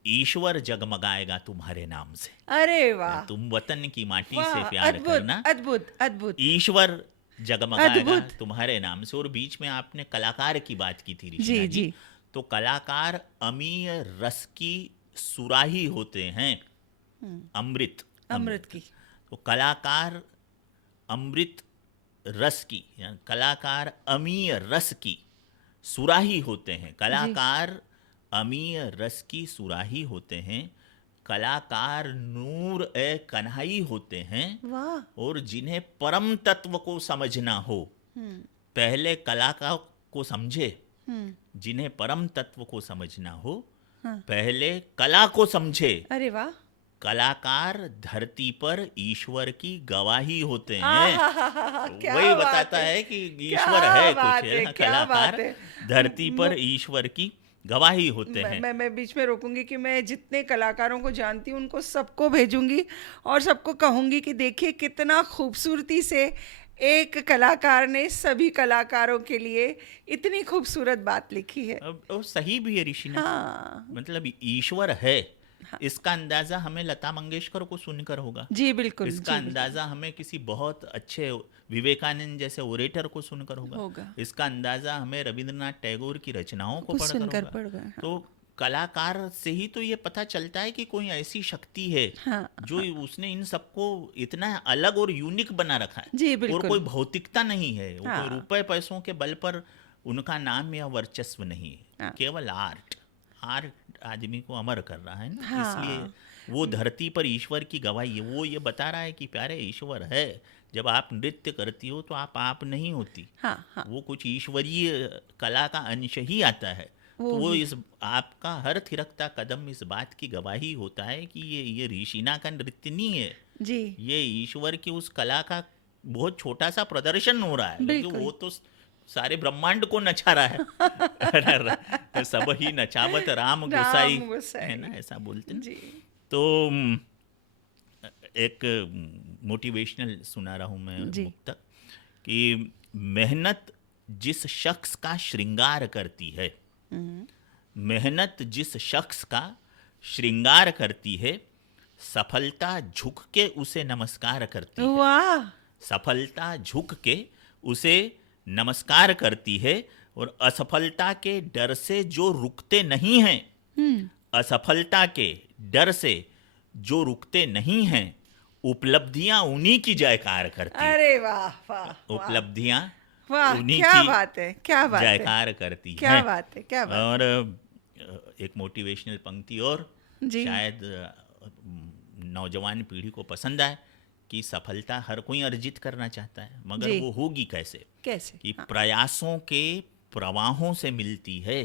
ईश्वर जगमगाएगा तुम्हारे नाम से। अरे वाह, तुम वतन की माटी से वाह, प्यार अद्भुत करना, अद्भुत अद्भुत ईश्वर जगमगाएगा अद्भुत। तुम्हारे नाम से। और बीच में आपने कलाकार की बात की थी जी ऋषिना जी। जी, तो कलाकार अमीय रस की सुराही होते हैं, अमृत अमृत अमृत। की। तो कलाकार अमृत रस की, यानी कलाकार अमीय रस की सुराही होते हैं। जी, कलाकार अमीय रस की सुराही होते हैं, कलाकार नूर ए कन्हई होते हैं। वाह, और जिन्हें परम तत्व को समझना हो, पहले कला को समझे। हम्म, जिन्हें परम तत्व को समझना हो, हाँ। पहले कला को समझे। अरे वाह! कलाकार धरती पर ईश्वर की गवाही होते हैं। आहाहाहा! तो क्या वही बात बताता है! है कि ईश्वर क्या है कुछ, बात है है! ना, क्या बात कलाकार है! धरती मु पर ईश्वर की गवाही होते हैं। मैं बीच में रोकूंगी कि मैं जितने कलाकारों को जानती हूँ उनको सबको भेजूंगी और सबको कहूंगी कि देखिए कितना खूबसूरती से एक कलाकार ने सभी कलाकारों के लिए इतनी खूबसूरत बात लिखी है। अब वो सही भी है ऋषिना। हाँ। मतलब ईश्वर है, हाँ। इसका अंदाजा हमें लता मंगेशकर को सुनकर होगा। जी बिल्कुल, इसका जी बिल्कुल। अंदाजा हमें किसी बहुत अच्छे विवेकानंद जैसे ओरेटर को सुनकर होगा। होगा। इसका अंदाजा हमें रविंद्रनाथ टैगोर की रचनाओं को कुछ पढ़कर सुनकर होगा। पड़ गए। हाँ। तो कलाकार से ही तो ये पता चलता है कि कोई ऐसी शक्ति है हाँ। जो हाँ। उसने इन सबको इतना अलग और यूनिक बना रखा है। जी और कोई बिल्कुल। भौतिकता नहीं है, वो कोई हाँ। रुपए पैसों के बल पर उनका नाम या वर्चस्व नहीं है। हाँ। केवल आर्ट। आर्ट आदमी को अमर कर रहा है ना, इसलिए हाँ। वो धरती पर ईश्वर की गवाही है। वो ये बता रहा है कि प्यारे ईश्वर है। जब आप नृत्य करती हो तो आप नहीं होती, हाँ। हाँ। वो कुछ ईश्वरीय कला का अंश ही आता है। तो वो वो ही। इस आपका हर थिरकता कदम इस बात की गवाही होता है कि ये ऋषिना का नृत्य नहीं है, जी ये ईश्वर की उस कला का बहुत छोटा सा प्रदर्शन हो रहा है, क्योंकि बिल्कुल। वो तो सारे ब्रह्मांड को नचा रहा है। सब ही नचावत राम गोसाई, राम है ना, गोसाई। ऐसा बोलते हैं। जी। तो एक मोटिवेशनल सुना रहा हूँ मैं जी। मुक्तक कि मेहनत जिस शख्स का श्रृंगार करती है, हम्म। मेहनत जिस शख्स का श्रृंगार करती है, सफलता झुक के उसे नमस्कार करती है। वाह। सफलता झुक के उसे नमस्कार करती है, और असफलता के डर से जो रुकते नहीं हैं, हम्म। असफलता के डर से जो रुकते नहीं हैं, उपलब्धियां उन्हीं की जयकार करती है। अरे वाह वाह वाह उपलब्धियां वाह! उन्हीं क्या की बात है, क्या बात है, जयकार करती क्या हैं। बात है, क्या बात और है। एक मोटिवेशनल पंक्ति और जी। शायद नौजवान पीढ़ी को पसंद आए कि सफलता हर कोई अर्जित करना चाहता है, मगर जी। वो होगी कैसे? कैसे? कि हाँ। प्रयासों के प्रवाहों से मिलती है,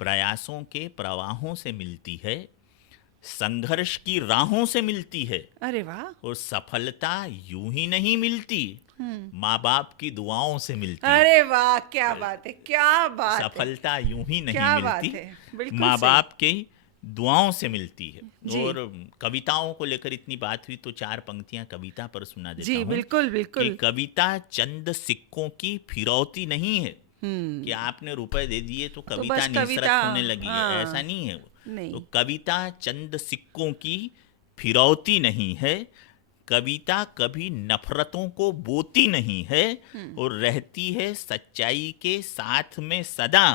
प्रयासों के प्रवाहों से मिलती है, संघर्ष की राहों से मिलती है, अरे वाह। और सफलता यूं ही नहीं मिलती, माँ बाप की दुआओं से मिलती है। अरे वाह, क्या बात है, क्या बात है, सफलता यूं ही नहीं क्या मिलती, बात है, बिल्कुल माँ सही। बाप की दुआओं से मिलती है। जी। और कविताओं को लेकर इतनी बात हुई तो चार पंक्तियां कविता पर सुना देता जी हूँ बिल्कुल कि बिल्कुल। कविता चंद सिक्कों की फिरौती नहीं है हम्म। कि आपने रुपए दे दिए तो कविता बस निसरत कविता। होने लगी है, हाँ। ऐसा नहीं है वो। नहीं। तो कविता चंद सिक्कों की फिरौती नहीं है, कविता कभी नफरतों को बोती नहीं है, और रहती है सच्चाई के साथ में सदा,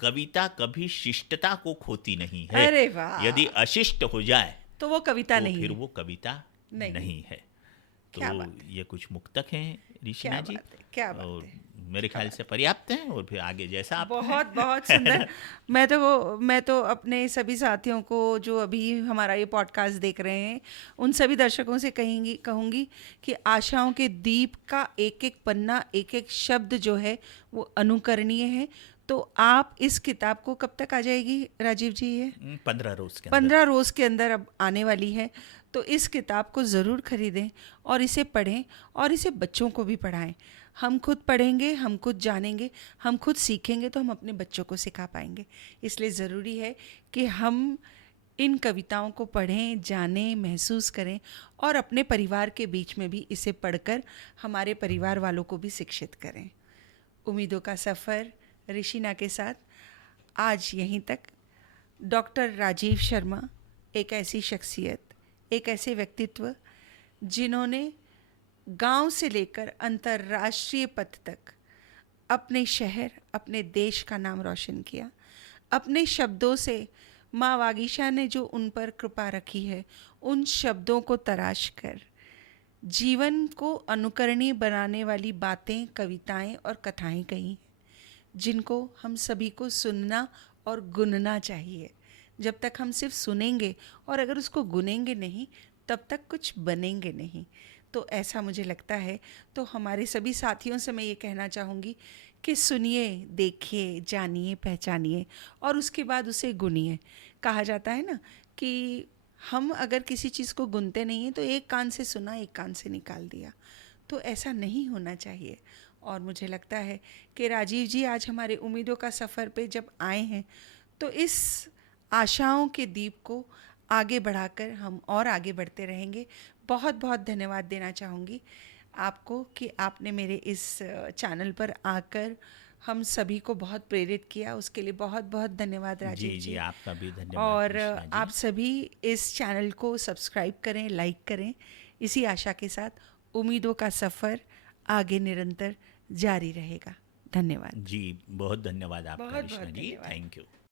कविता कभी शिष्टता को खोती नहीं है। अरे वाह। यदि अशिष्ट हो जाए तो वो कविता तो नहीं फिर है। वो कविता नहीं। नहीं है। क्या तो बात है, ये कुछ मुक्तक हैं ऋषिना क्या जी, बात है, क्या बात और है, मेरे क्या ख्याल बात से पर्याप्त हैं, और फिर आगे जैसा आप बहुत बहुत है सुंदर। ना? मैं तो अपने सभी साथियों को जो अभी हमारा ये पॉडकास्ट देख रहे हैं उन सभी दर्शकों से कहूँगी कि आशाओं के दीप का एक एक पन्ना, एक एक शब्द जो है वो अनुकरणीय है। तो आप इस किताब को कब तक आ जाएगी राजीव जी? ये 15 रोज के अंदर। 15 रोज़ के अंदर अब आने वाली है। तो इस किताब को ज़रूर खरीदें और इसे पढ़ें और इसे बच्चों को भी पढ़ाएं। हम खुद पढ़ेंगे, हम खुद जानेंगे, हम खुद सीखेंगे तो हम अपने बच्चों को सिखा पाएंगे। इसलिए ज़रूरी है कि हम इन कविताओं को पढ़ें, जानें, महसूस करें और अपने परिवार के बीच में भी इसे पढ़कर हमारे परिवार वालों को भी शिक्षित करें। उम्मीदों का सफ़र ऋषिना के साथ आज यहीं तक। डॉक्टर राजीव शर्मा एक ऐसी शख्सियत, एक ऐसे व्यक्तित्व जिन्होंने गांव से लेकर अंतर्राष्ट्रीय पद तक अपने शहर, अपने देश का नाम रोशन किया। अपने शब्दों से माँ वागीशा ने जो उन पर कृपा रखी है, उन शब्दों को तराश कर जीवन को अनुकरणीय बनाने वाली बातें, कविताएं और कथाएं कही हैं, जिनको हम सभी को सुनना और गुनना चाहिए। जब तक हम सिर्फ सुनेंगे और अगर उसको गुनेंगे नहीं, तब तक कुछ बनेंगे नहीं। तो ऐसा मुझे लगता है। तो हमारे सभी साथियों से मैं ये कहना चाहूँगी कि सुनिए, देखिए, जानिए, पहचानिए और उसके बाद उसे गुनिए। कहा जाता है ना कि हम अगर किसी चीज़ को गुनते नहीं हैं तो एक कान से सुना, एक कान से निकाल दिया। तो ऐसा नहीं होना चाहिए। और मुझे लगता है कि राजीव जी आज हमारे उम्मीदों का सफ़र पे जब आए हैं, तो इस आशाओं के दीप को आगे बढ़ाकर हम और आगे बढ़ते रहेंगे। बहुत बहुत धन्यवाद देना चाहूँगी आपको कि आपने मेरे इस चैनल पर आकर हम सभी को बहुत प्रेरित किया। उसके लिए बहुत बहुत धन्यवाद जी, राजीव जी, जी। आपका भी धन्यवाद और कृष्णा आप जी। सभी इस चैनल को सब्सक्राइब करें, लाइक करें। इसी आशा के साथ उम्मीदों का सफ़र आगे निरंतर जारी रहेगा। धन्यवाद। जी, बहुत धन्यवाद आपका बहुत कृष्णा बहुत जी। धन्यवाद। Thank you.